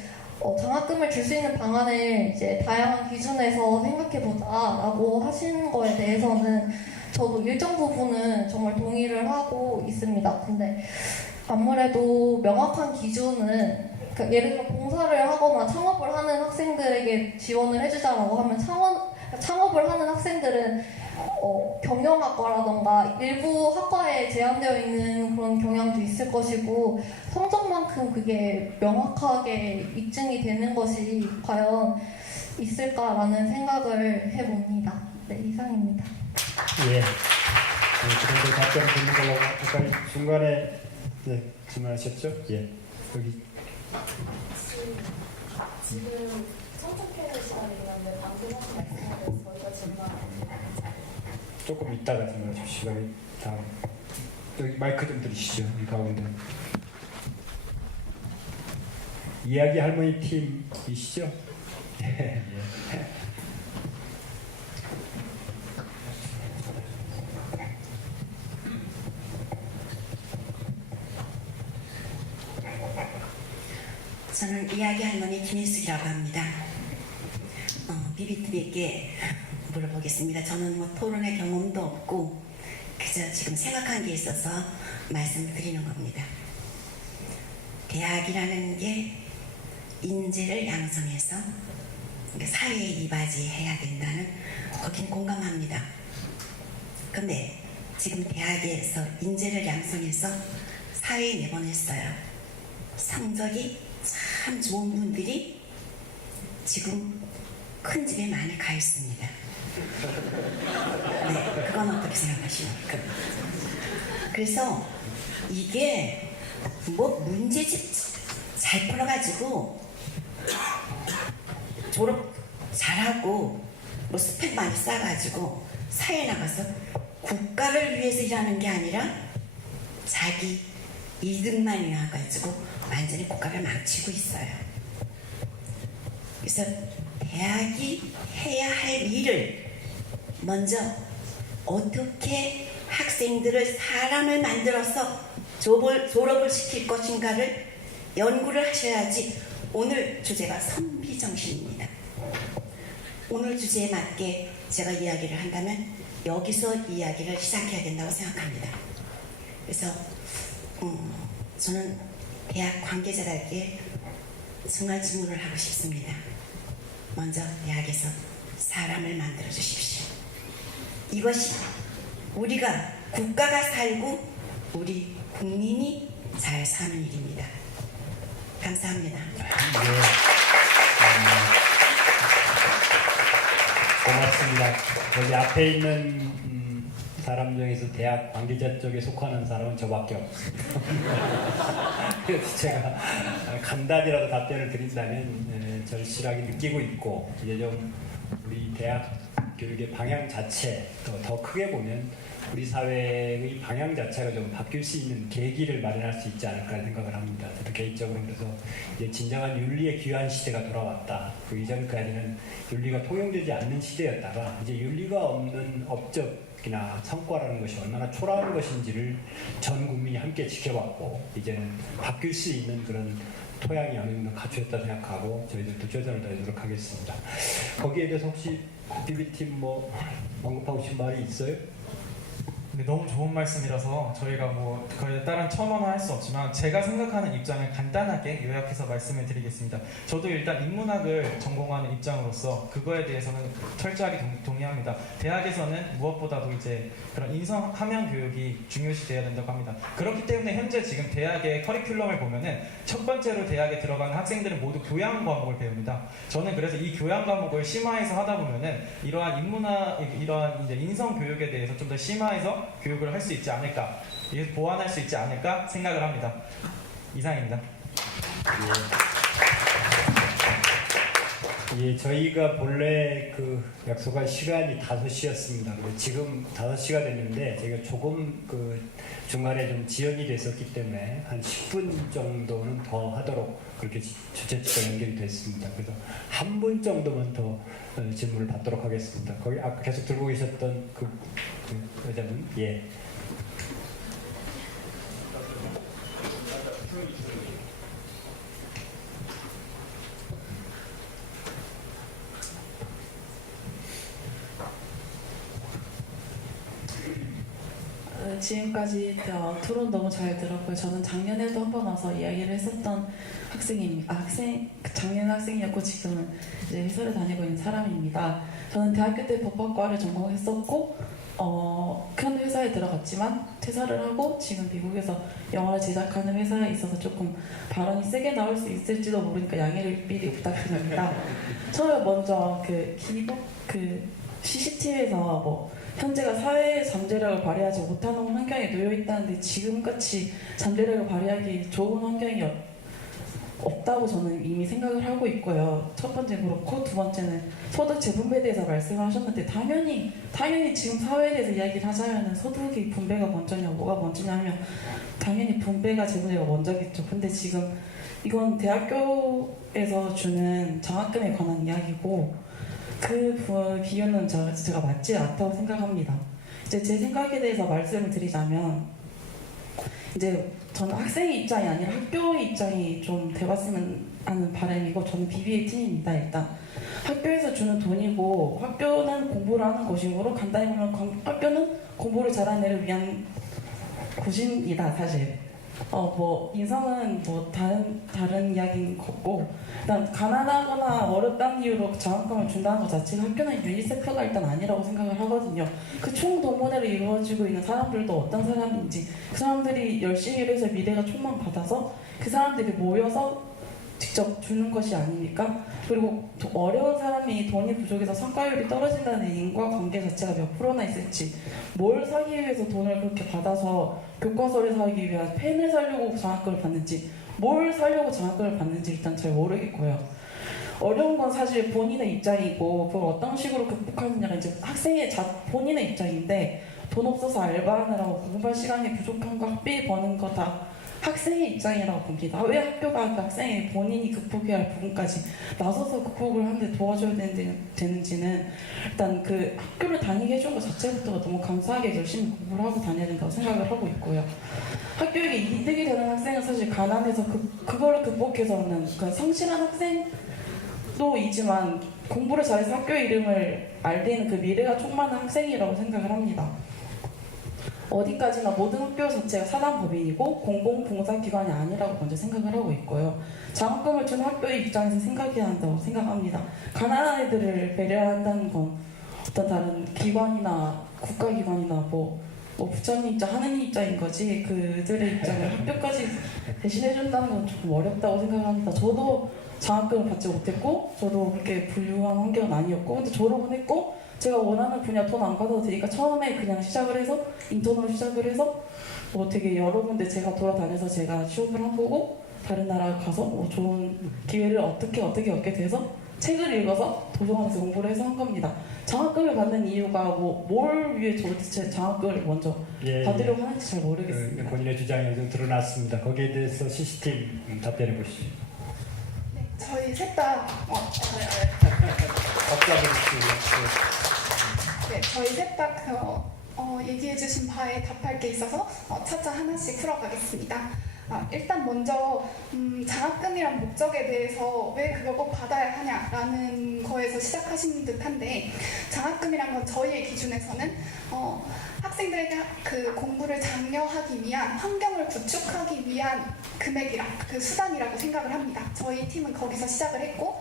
장학금을 줄 수 있는 방안을 이제 다양한 기준에서 생각해보자라고 하신 거에 대해서는 저도 일정 부분은 정말 동의를 하고 있습니다. 근데 아무래도 명확한 기준은 그러니까 예를 들어 봉사를 하거나 창업을 하는 학생들에게 지원을 해주자라고 하면 창업을 하는 학생들은 경영학과라던가 일부 학과에 제한되어 있는 그런 경향도 있을 것이고 성적만큼 그게 명확하게 입증이 되는 것이 과연 있을까라는 생각을 해봅니다. 네, 이상입니다. 예. 그런데 답변 듣는 걸로 아까 중간에 네, 질문하셨죠? 예. 여기. 지금 선택해야 시간이긴 한데 방금 하신 말씀에 대해서 저희가 질문하는데 조금 이따가 질문해 주시고 다음 여기 마이크 좀 들으시죠. 이 가운데 이야기 할머니 팀이시죠? 예. 저는 이야기 할머니 김일숙이라고 합니다. 비비트비에게 물어보겠습니다. 저는 뭐 토론의 경험도 없고 그저 지금 생각한 게 있어서 말씀을 드리는 겁니다. 대학이라는 게 인재를 양성해서 사회에 이바지해야 된다는 거긴 공감합니다. 근데 지금 대학에서 인재를 양성해서 사회에 내보냈어요. 성적이 참 좋은 분들이 지금 큰 집에 많이 가 있습니다. 네, 그건 어떻게 생각하십니까? 그래서 이게 뭐 문제집 잘 풀어가지고 졸업 잘하고 뭐 스펙 많이 쌓아가지고 사회에 나가서 국가를 위해서 일하는 게 아니라 자기 이득만 위해가지고 완전히 국가를 망치고 있어요. 그래서 대학이 해야 할 일을 먼저 어떻게 학생들을 사람을 만들어서 졸업을 시킬 것인가를 연구를 하셔야지. 오늘 주제가 선비정신입니다. 오늘 주제에 맞게 제가 이야기를 한다면 여기서 이야기를 시작해야 된다고 생각합니다. 그래서 저는 대학 관계자들에게 정말 질문을 하고 싶습니다. 먼저 대학에서 사람을 만들어 주십시오. 이것이 우리가 국가가 살고 우리 국민이 잘 사는 일입니다. 감사합니다. 고맙습니다. 여기 앞에 있는 사람 중에서 대학 관계자 쪽에 속하는 사람은 저밖에 없습니다. 그래서 제가 간단히라도 답변을 드린다면 절실하게 느끼고 있고 이제 좀 우리 대학 교육의 방향 자체 더 크게 보면 우리 사회의 방향 자체가 좀 바뀔 수 있는 계기를 마련할 수 있지 않을까 생각을 합니다. 저도 개인적으로 그래서 이제 진정한 윤리의 귀한 시대가 돌아왔다. 그 이전까지는 윤리가 통용되지 않는 시대였다가 이제 윤리가 없는 업적이나 성과라는 것이 얼마나 초라한 것인지를 전 국민이 함께 지켜봤고 이제는 바뀔 수 있는 그런 토양이 어느 정도 갖추었다 생각하고 저희들도 최선을 다해 노력하겠습니다. 거기에 대해서 혹시 비비팀 뭐 언급하고 싶은 말이 있어요? 네, 너무 좋은 말씀이라서 저희가 뭐 거기에 따른 첨언을 할 수 없지만 제가 생각하는 입장을 간단하게 요약해서 말씀을 드리겠습니다. 저도 일단 인문학을 전공하는 입장으로서 그거에 대해서는 철저하게 동의합니다. 대학에서는 무엇보다도 이제 그런 인성 함양 교육이 중요시 돼야 된다고 합니다. 그렇기 때문에 현재 지금 대학의 커리큘럼을 보면은 첫 번째로 대학에 들어가는 학생들은 모두 교양 과목을 배웁니다. 저는 그래서 이 교양 과목을 심화해서 하다 보면은 이러한 인문학, 이러한 이제 인성 교육에 대해서 좀 더 심화해서 교육을 할 수 있지 않을까, 이게 보완할 수 있지 않을까 생각을 합니다. 이상입니다. 예, 저희가 본래 그 약속한 시간이 5시였습니다. 근데 지금 5시가 됐는데 저희가 조금 그 중간에 좀 지연이 됐었기 때문에 한 10분 정도는 더 하도록 그렇게 주최측과 연결이 됐습니다. 그래서 한 분 정도만 더 질문을 받도록 하겠습니다. 거기 아까 계속 들고 계셨던 그 여자분, 예. 지금까지 토론 너무 잘 들었고요. 저는 작년에도 한 번 와서 이야기를 했었던 학생입니다. 작년 학생이었고 지금은 이제 회사를 다니고 있는 사람입니다. 저는 대학교 때 법학과를 전공했었고 큰 회사에 들어갔지만 퇴사를 하고 지금 미국에서 영화를 제작하는 회사에 있어서 조금 발언이 세게 나올 수 있을지도 모르니까 양해를 미리 부탁드립니다. 처음에 먼저 CCTV에서 현재가 사회의 잠재력을 발휘하지 못하는 환경에 놓여 있다는데 지금같이 잠재력을 발휘하기 좋은 환경이 없다고 저는 이미 생각을 하고 있고요. 첫 번째 그렇고 두 번째는 소득 재분배에 대해서 말씀을 하셨는데 당연히 지금 사회에 대해서 이야기를 하자면 소득의 분배가 먼저냐 뭐가 먼저냐 하면 당연히 분배가 재분배가 먼저겠죠. 근데 지금 이건 대학교에서 주는 장학금에 관한 이야기고 그 비유는 제가 맞지 않다고 생각합니다. 이제 제 생각에 대해서 말씀을 드리자면 이제 저는 학생의 입장이 아니라 학교의 입장이 좀 돼봤으면 하는 바람이고 저는 BBA 팀입니다. 일단 학교에서 주는 돈이고 학교는 공부를 하는 곳이므로 간단히 보면 학교는 공부를 잘하는 애를 위한 곳입니다. 사실 인성은 다른 이야기인 거고 일단 가난하거나 어렵다는 이유로 장학금을 준다는 것 자체가 학교는 유니세프가 일단 아니라고 생각을 하거든요. 그 총동원회로 이루어지고 있는 사람들도 어떤 사람인지 그 사람들이 열심히 일해서 미래가 총만 받아서 그 사람들이 모여서 직접 주는 것이 아닙니까? 그리고 어려운 사람이 돈이 부족해서 성과율이 떨어진다는 인과관계 자체가 몇 프로나 있을지 뭘 사기 위해서 돈을 그렇게 받아서 교과서를 사기 위한 펜을 사려고 장학금을 받는지 뭘 사려고 장학금을 받는지 일단 잘 모르겠고요. 어려운 건 사실 본인의 입장이고 그걸 어떤 식으로 극복하느냐가 이제 학생의 본인의 입장인데 돈 없어서 알바하느라고 공부할 시간이 부족한 거 학비 버는 거 다 학생의 입장이라고 봅니다. 왜 학교가 학생이 본인이 극복해야 할 부분까지 나서서 극복을 하는데 도와줘야 되는지는 일단 그 학교를 다니게 해준 것 자체부터가 너무 감사하게 열심히 공부를 하고 다녀야 된다고 생각을 하고 있고요. 학교에게 이득이 되는 학생은 사실 가난해서 그거를 극복해서는 성실한 학생도 이지만 공부를 잘해서 학교 이름을 알리는 그 미래가 충만한 학생이라고 생각을 합니다. 어디까지나 모든 학교 자체가 사단법인이고 공공봉사기관이 아니라고 먼저 생각을 하고 있고요. 장학금을 준 학교의 입장에서 생각해야 한다고 생각합니다. 가난한 애들을 배려한다는 건 어떤 다른 기관이나 국가기관이나 부처님 입장, 하느님 입장인 거지 그들의 입장을 학교까지 대신해준다는 건 조금 어렵다고 생각합니다. 저도 장학금을 받지 못했고 저도 그렇게 부유한 환경은 아니었고 근데 졸업은 했고 제가 원하는 분야 돈 안 받아도 되니까 처음에 그냥 시작을 해서 인턴으로 시작을 해서 되게 여러 군데 제가 돌아다녀서 제가 취업을 한 거고 다른 나라 가서 좋은 기회를 어떻게 얻게 돼서 책을 읽어서 도서관에서 공부를 해서 한 겁니다. 장학금을 받는 이유가 뭘 위해 도대체 장학금을 먼저 받으려고 하는지 잘 모르겠습니다. 본인의 주장이 좀 드러났습니다. 거기에 대해서 CC팀 답변해 보시죠. 네, 저희 셋다 저희 셋다 얘기해주신 바에 답할 게 있어서 차차 하나씩 풀어가겠습니다. 일단 먼저 장학금이란 목적에 대해서 왜 그걸 꼭 받아야 하냐라는 거에서 시작하신 듯한데 장학금이란 건 저희의 기준에서는 학생들에게 그 공부를 장려하기 위한 환경을 구축하기 위한 금액이라 그 수단이라고 생각을 합니다. 저희 팀은 거기서 시작을 했고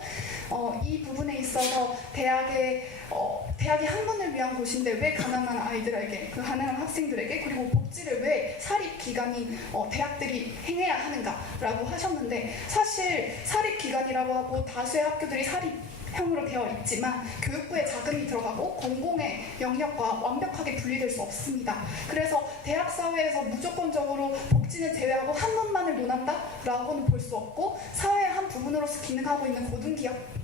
이 부분에 있어서 대학이 학문을 위한 곳인데 왜 가난한 아이들에게 그 가난한 학생들에게 그리고 복지를 왜 사립기관인 대학들이 행해야 하는가라고 하셨는데 사실 사립기관이라고 하고 다수의 학교들이 사립형으로 되어 있지만 교육부에 자금이 들어가고 공공의 영역과 완벽하게 분리될 수 없습니다. 그래서 대학 사회에서 무조건적으로 복지는 제외하고 학문만을 논한다라고는 볼 수 없고 사회의 한 부분으로서 기능하고 있는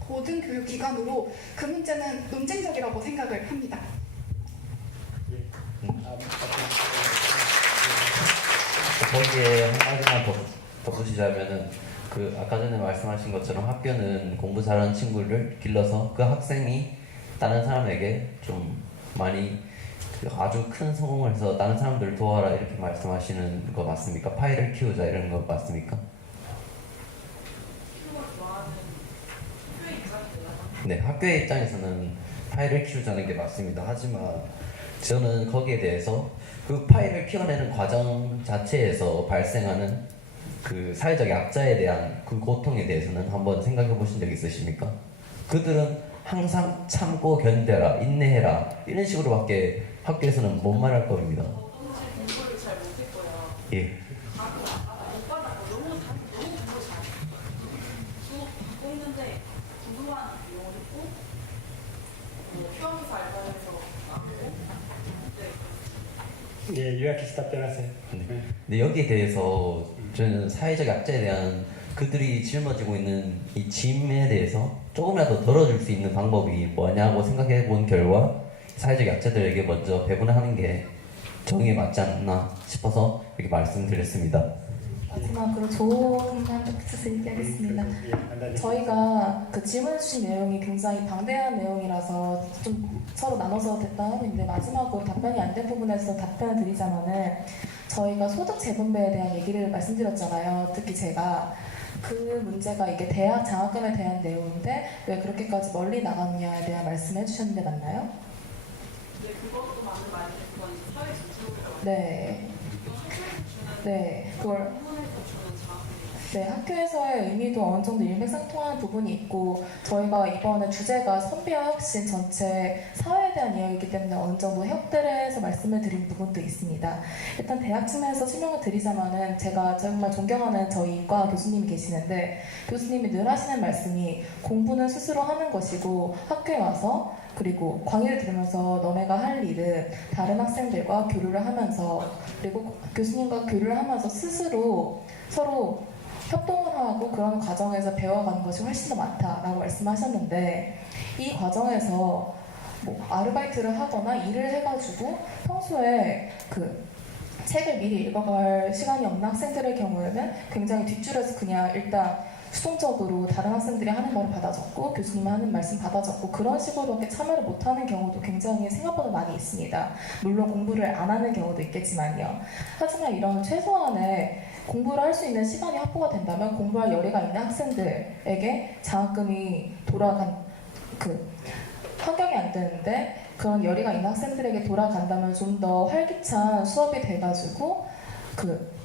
고등교육기관으로 그 문제는 논쟁적이라고 생각을 합니다. 거기에 한 가지만 덧붙이자면은 아까 전에 말씀하신 것처럼 학교는 공부 잘하는 친구를 길러서 그 학생이 다른 사람에게 좀 많이 아주 큰 성공을 해서 다른 사람들을 도와라 이렇게 말씀하시는 거 맞습니까? 파이를 키우자 이런 거 맞습니까? 네, 학교의 입장에서는 파이를 키우자는 게 맞습니다. 하지만 저는 거기에 대해서 그 파일을 키워내는 과정 자체에서 발생하는 그 사회적 약자에 대한 그 고통에 대해서는 한번 생각해 보신 적 있으십니까? 그들은 항상 참고 견뎌라, 인내해라 이런 식으로밖에 학교에서는 못 말할 겁니다. 공부를 잘 못했고요. 예. 했는데 궁금한 내용을 했고 휴학기사 알바에서 나오고 예, 유아키스 답변하세요. 근데 여기에 대해서 저는 사회적 약자에 대한 그들이 짊어지고 있는 이 짐에 대해서 조금이라도 덜어줄 수 있는 방법이 뭐냐고 생각해 본 결과 사회적 약자들에게 먼저 배분하는 게 정의에 맞지 않나 싶어서 이렇게 말씀드렸습니다. 마지막으로 좋은 한쪽에서 얘기하겠습니다. 저희가 그 질문해 주신 내용이 굉장히 방대한 내용이라서 좀 서로 나눠서 대답하고 있는데 마지막으로 답변이 안 된 부분에서 답변을 드리자면은 저희가 소득 재분배에 대한 얘기를 말씀드렸잖아요. 특히 제가 그 문제가 이게 대학 장학금에 대한 내용인데 왜 그렇게까지 멀리 나갔냐에 대한 말씀을 해주셨는데 맞나요? 네, 그것도 맞는 말인데 그건 이제 사회 전체적으로 네. 네, 그걸 네, 학교에서의 의미도 어느 정도 일맥상통하는 부분이 있고 저희가 이번에 주제가 선비와 혁신 전체 사회에 대한 이야기이기 때문에 어느 정도 해역들에서 말씀을 드린 부분도 있습니다. 일단 대학 측면에서 설명을 드리자면은 제가 정말 존경하는 저희 과 교수님이 계시는데 교수님이 늘 하시는 말씀이 공부는 스스로 하는 것이고 학교에 와서 그리고 강의를 들으면서 너네가 할 일은 다른 학생들과 교류를 하면서 그리고 교수님과 교류를 하면서 스스로 서로 협동을 하고 그런 과정에서 배워가는 것이 훨씬 더 많다라고 말씀하셨는데 이 과정에서 뭐 아르바이트를 하거나 일을 해가지고 평소에 그 책을 미리 읽어갈 시간이 없는 학생들의 경우에는 굉장히 뒷줄에서 그냥 일단 수동적으로 다른 학생들이 하는 말을 받아 적고 교수님이 하는 말씀 받아 적고 그런 식으로밖에 참여를 못하는 경우도 굉장히 생각보다 많이 있습니다. 물론 공부를 안 하는 경우도 있겠지만요. 하지만 이런 최소한의 공부를 할 수 있는 시간이 확보가 된다면 공부할 열의가 있는 학생들에게 장학금이 돌아간 그 환경이 안 되는데 그런 열의가 있는 학생들에게 돌아간다면 좀 더 활기찬 수업이 돼가지고 그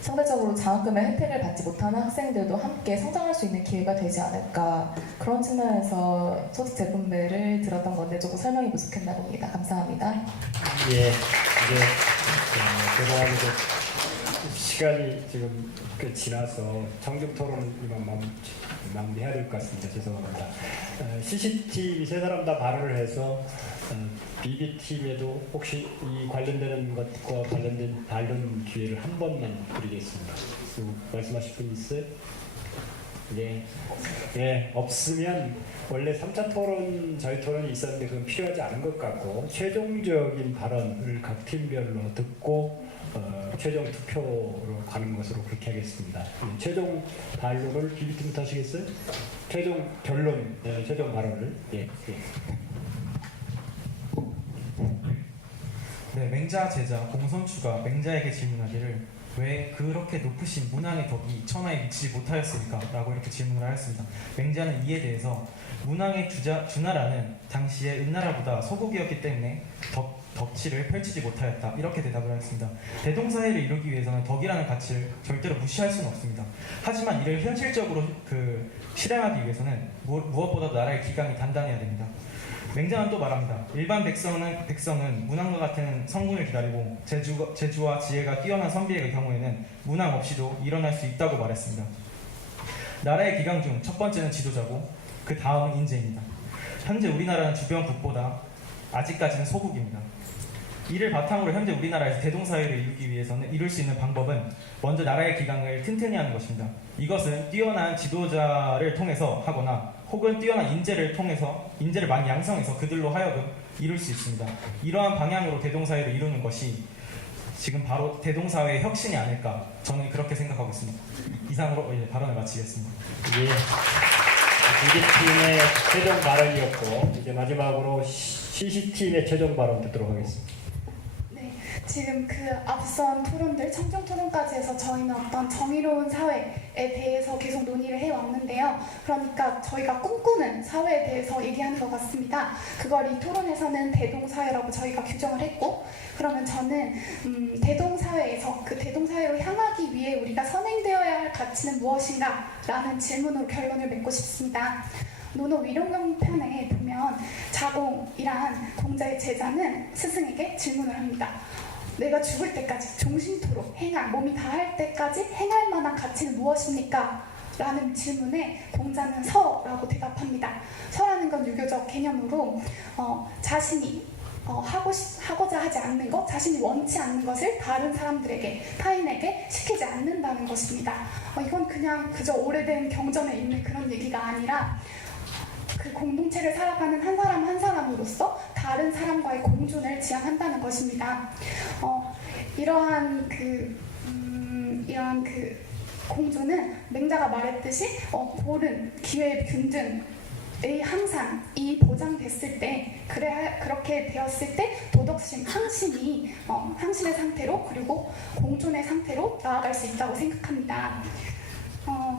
상대적으로 장학금의 혜택을 받지 못하는 학생들도 함께 성장할 수 있는 기회가 되지 않을까 그런 측면에서 소득 재분배를 들었던 건데 조금 설명이 부족했나 봅니다. 감사합니다. 예, 이제 죄송하게도 시간이 지금 꽤 지나서 청중 토론을 이만 마무리해야 될 것 같습니다. 죄송합니다. CCTV 세 사람 다 발언을 해서 BB팀에도 혹시 이 관련되는 것과 관련된 반론 기회를 한 번만 드리겠습니다. 말씀하실 분 있어요? 네. 네, 없으면 원래 3차 토론, 저희 토론이 있었는데 그건 필요하지 않은 것 같고 최종적인 발언을 각 팀별로 듣고 최종 투표로 가는 것으로 그렇게 하겠습니다. 최종 반론을 BB팀부터 하시겠어요? 최종 결론, 최종 발언을. 예. 네, 맹자 제자 공손추가 맹자에게 질문하기를 왜 그렇게 높으신 문왕의 덕이 천하에 미치지 못하였습니까? 라고 이렇게 질문을 하였습니다. 맹자는 이에 대해서 문왕의 주나라는 당시에 은나라보다 소국이었기 때문에 덕치를 펼치지 못하였다. 이렇게 대답을 하였습니다. 대동사회를 이루기 위해서는 덕이라는 가치를 절대로 무시할 수는 없습니다. 하지만 이를 현실적으로 실행하기 위해서는 무엇보다도 나라의 기강이 단단해야 됩니다. 맹자는 또 말합니다. 일반 백성은 문왕과 같은 성군을 기다리고 재주와 지혜가 뛰어난 선비의 경우에는 문왕 없이도 일어날 수 있다고 말했습니다. 나라의 기강 중 첫 번째는 지도자고 그 다음은 인재입니다. 현재 우리나라는 주변 국보다 아직까지는 소국입니다. 이를 바탕으로 현재 우리나라에서 대동사회를 이루기 위해서는 이룰 수 있는 방법은 먼저 나라의 기강을 튼튼히 하는 것입니다. 이것은 뛰어난 지도자를 통해서 하거나 혹은 뛰어난 인재를 많이 양성해서 그들로 하여금 이룰 수 있습니다. 이러한 방향으로 대동사회를 이루는 것이 지금 바로 대동사회의 혁신이 아닐까 저는 그렇게 생각하고 있습니다. 이상으로 발언을 마치겠습니다. 예. BB팀의 최종 발언이었고 이제 마지막으로 CC팀의 최종 발언 듣도록 하겠습니다. 네, 지금 그 앞선 토론들, 청중 토론까지 해서 저희는 어떤 정의로운 사회에 대해서 계속 논의를 해왔는데요. 그러니까 저희가 꿈꾸는 사회에 대해서 얘기하는 것 같습니다. 그걸 이 토론에서는 대동사회라고 저희가 규정을 했고, 그러면 저는 대동사회에서 그 대동사회로 향하기 위해 우리가 선행되어야 할 가치는 무엇인가? 라는 질문으로 결론을 맺고 싶습니다. 노노 위령경 편에 보면 자공이란 공자의 제자는 스승에게 질문을 합니다. 내가 죽을 때까지 종신토록 행할, 몸이 다할 때까지 행할 만한 가치는 무엇입니까? 라는 질문에 공자는 서라고 대답합니다. 서라는 건 유교적 개념으로 자신이 하고자 하지 않는 것, 자신이 원치 않는 것을 다른 사람들에게, 타인에게 시키지 않는다는 것입니다. 이건 그저 오래된 경전에 있는 그런 얘기가 아니라 그 공동체를 살아가는 한 사람 한 사람으로서 다른 사람과의 공존을 지향한다는 것입니다. 이러한 공존은 맹자가 말했듯이 옳은 기회의 균등의 항상이 보장됐을 때, 그렇게 되었을 때 도덕심, 항심의 상태로, 그리고 공존의 상태로 나아갈 수 있다고 생각합니다.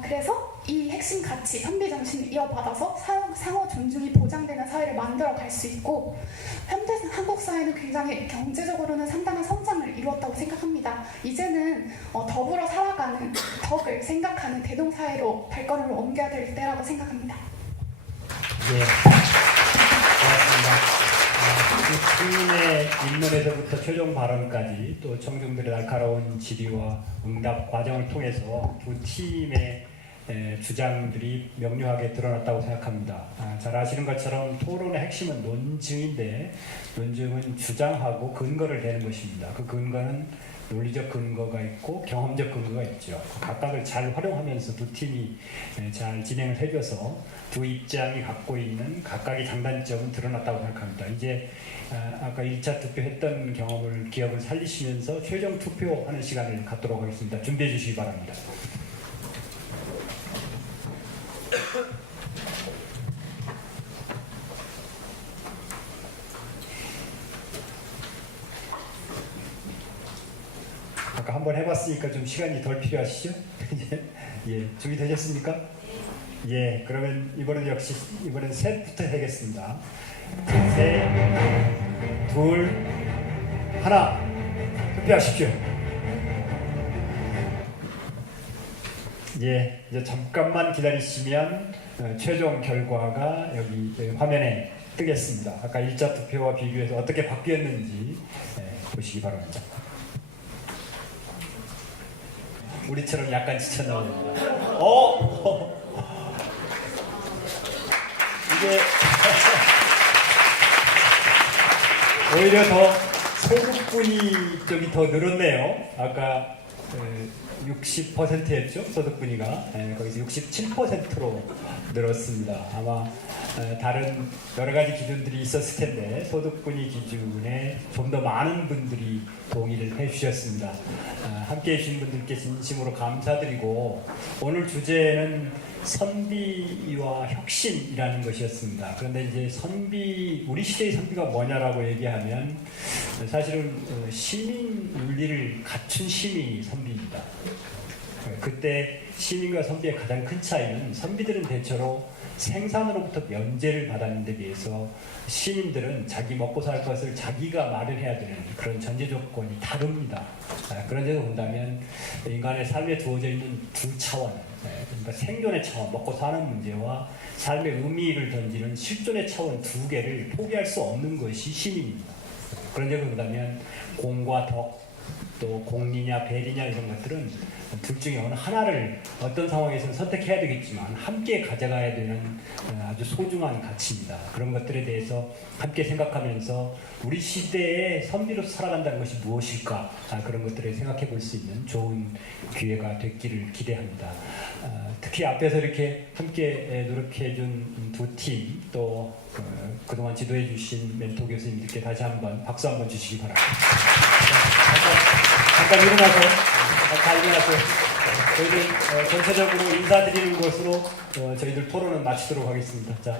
그래서 이 핵심 가치, 선비 정신을 이어받아서 상호 존중이 보장되는 사회를 만들어 갈 수 있고, 현대 한국 사회는 굉장히 경제적으로는 상당한 성장을 이루었다고 생각합니다. 이제는 더불어 살아가는 덕을 생각하는 대동사회로 발걸음을 옮겨야 될 때라고 생각합니다. 네, 고맙습니다. 시민의 입론에서부터 최종 발언까지 또 청중들의 날카로운 질의와 응답 과정을 통해서 두 팀의 주장들이 명료하게 드러났다고 생각합니다. 잘 아시는 것처럼 토론의 핵심은 논증인데, 논증은 주장하고 근거를 대는 것입니다. 그 근거는 논리적 근거가 있고 경험적 근거가 있죠. 각각을 잘 활용하면서 두 팀이 잘 진행을 해줘서 두 입장이 갖고 있는 각각의 장단점은 드러났다고 생각합니다. 이제 아까 1차 투표했던 경험을, 기억을 살리시면서 최종 투표하는 시간을 갖도록 하겠습니다. 준비해 주시기 바랍니다. 아까 한번 해봤으니까 좀 시간이 덜 필요하시죠? 예, 준비되셨습니까? 예, 그러면 이번엔 셋부터 하겠습니다. 셋, 둘, 하나, 투표하십시오. 예, 이제 잠깐만 기다리시면 최종 결과가 여기 화면에 뜨겠습니다. 아까 1차 투표와 비교해서 어떻게 바뀌었는지 보시기 바랍니다. 우리처럼 약간 지쳐나옵니다. 이게 오히려 더 소득분이 쪽이 더 늘었네요. 아까 60%였죠? 소득분위가 거기서 67%로 늘었습니다. 아마 다른 여러 가지 기준들이 있었을 텐데 소득분위 기준에 좀 더 많은 분들이 동의를 해주셨습니다. 함께해 주신 분들께 진심으로 감사드리고, 오늘 주제는 선비와 혁신이라는 것이었습니다. 그런데 이제 우리 시대의 선비가 뭐냐라고 얘기하면 사실은 시민 윤리를 갖춘 시민이 선비입니다. 그때 시민과 선비의 가장 큰 차이는, 선비들은 대체로 생산으로부터 면제를 받았는 데 비해서 시민들은 자기 먹고 살 것을 자기가 마련해야 되는 그런 전제 조건이 다릅니다. 그런 점에서 본다면 인간의 삶에 두어져 있는 두 차원, 그러니까 생존의 차원, 먹고 사는 문제와 삶의 의미를 던지는 실존의 차원 두 개를 포기할 수 없는 것이 시민입니다. 그런 점에서 본다면 공과 덕, 또 공리냐 배리냐 이런 것들은 둘 중에 어느 하나를 어떤 상황에서는 선택해야 되겠지만 함께 가져가야 되는 아주 소중한 가치입니다. 그런 것들에 대해서 함께 생각하면서 우리 시대에 선비로서 살아간다는 것이 무엇일까, 그런 것들을 생각해 볼 수 있는 좋은 기회가 됐기를 기대합니다. 특히 앞에서 이렇게 함께 노력해 준 두 팀, 또 그동안 지도해 주신 멘토 교수님들께 다시 한번 박수 한번 주시기 바랍니다. 잠깐 일어나서 저희들 전체적으로 인사드리는 것으로 저희들 토론은 마치도록 하겠습니다. 자,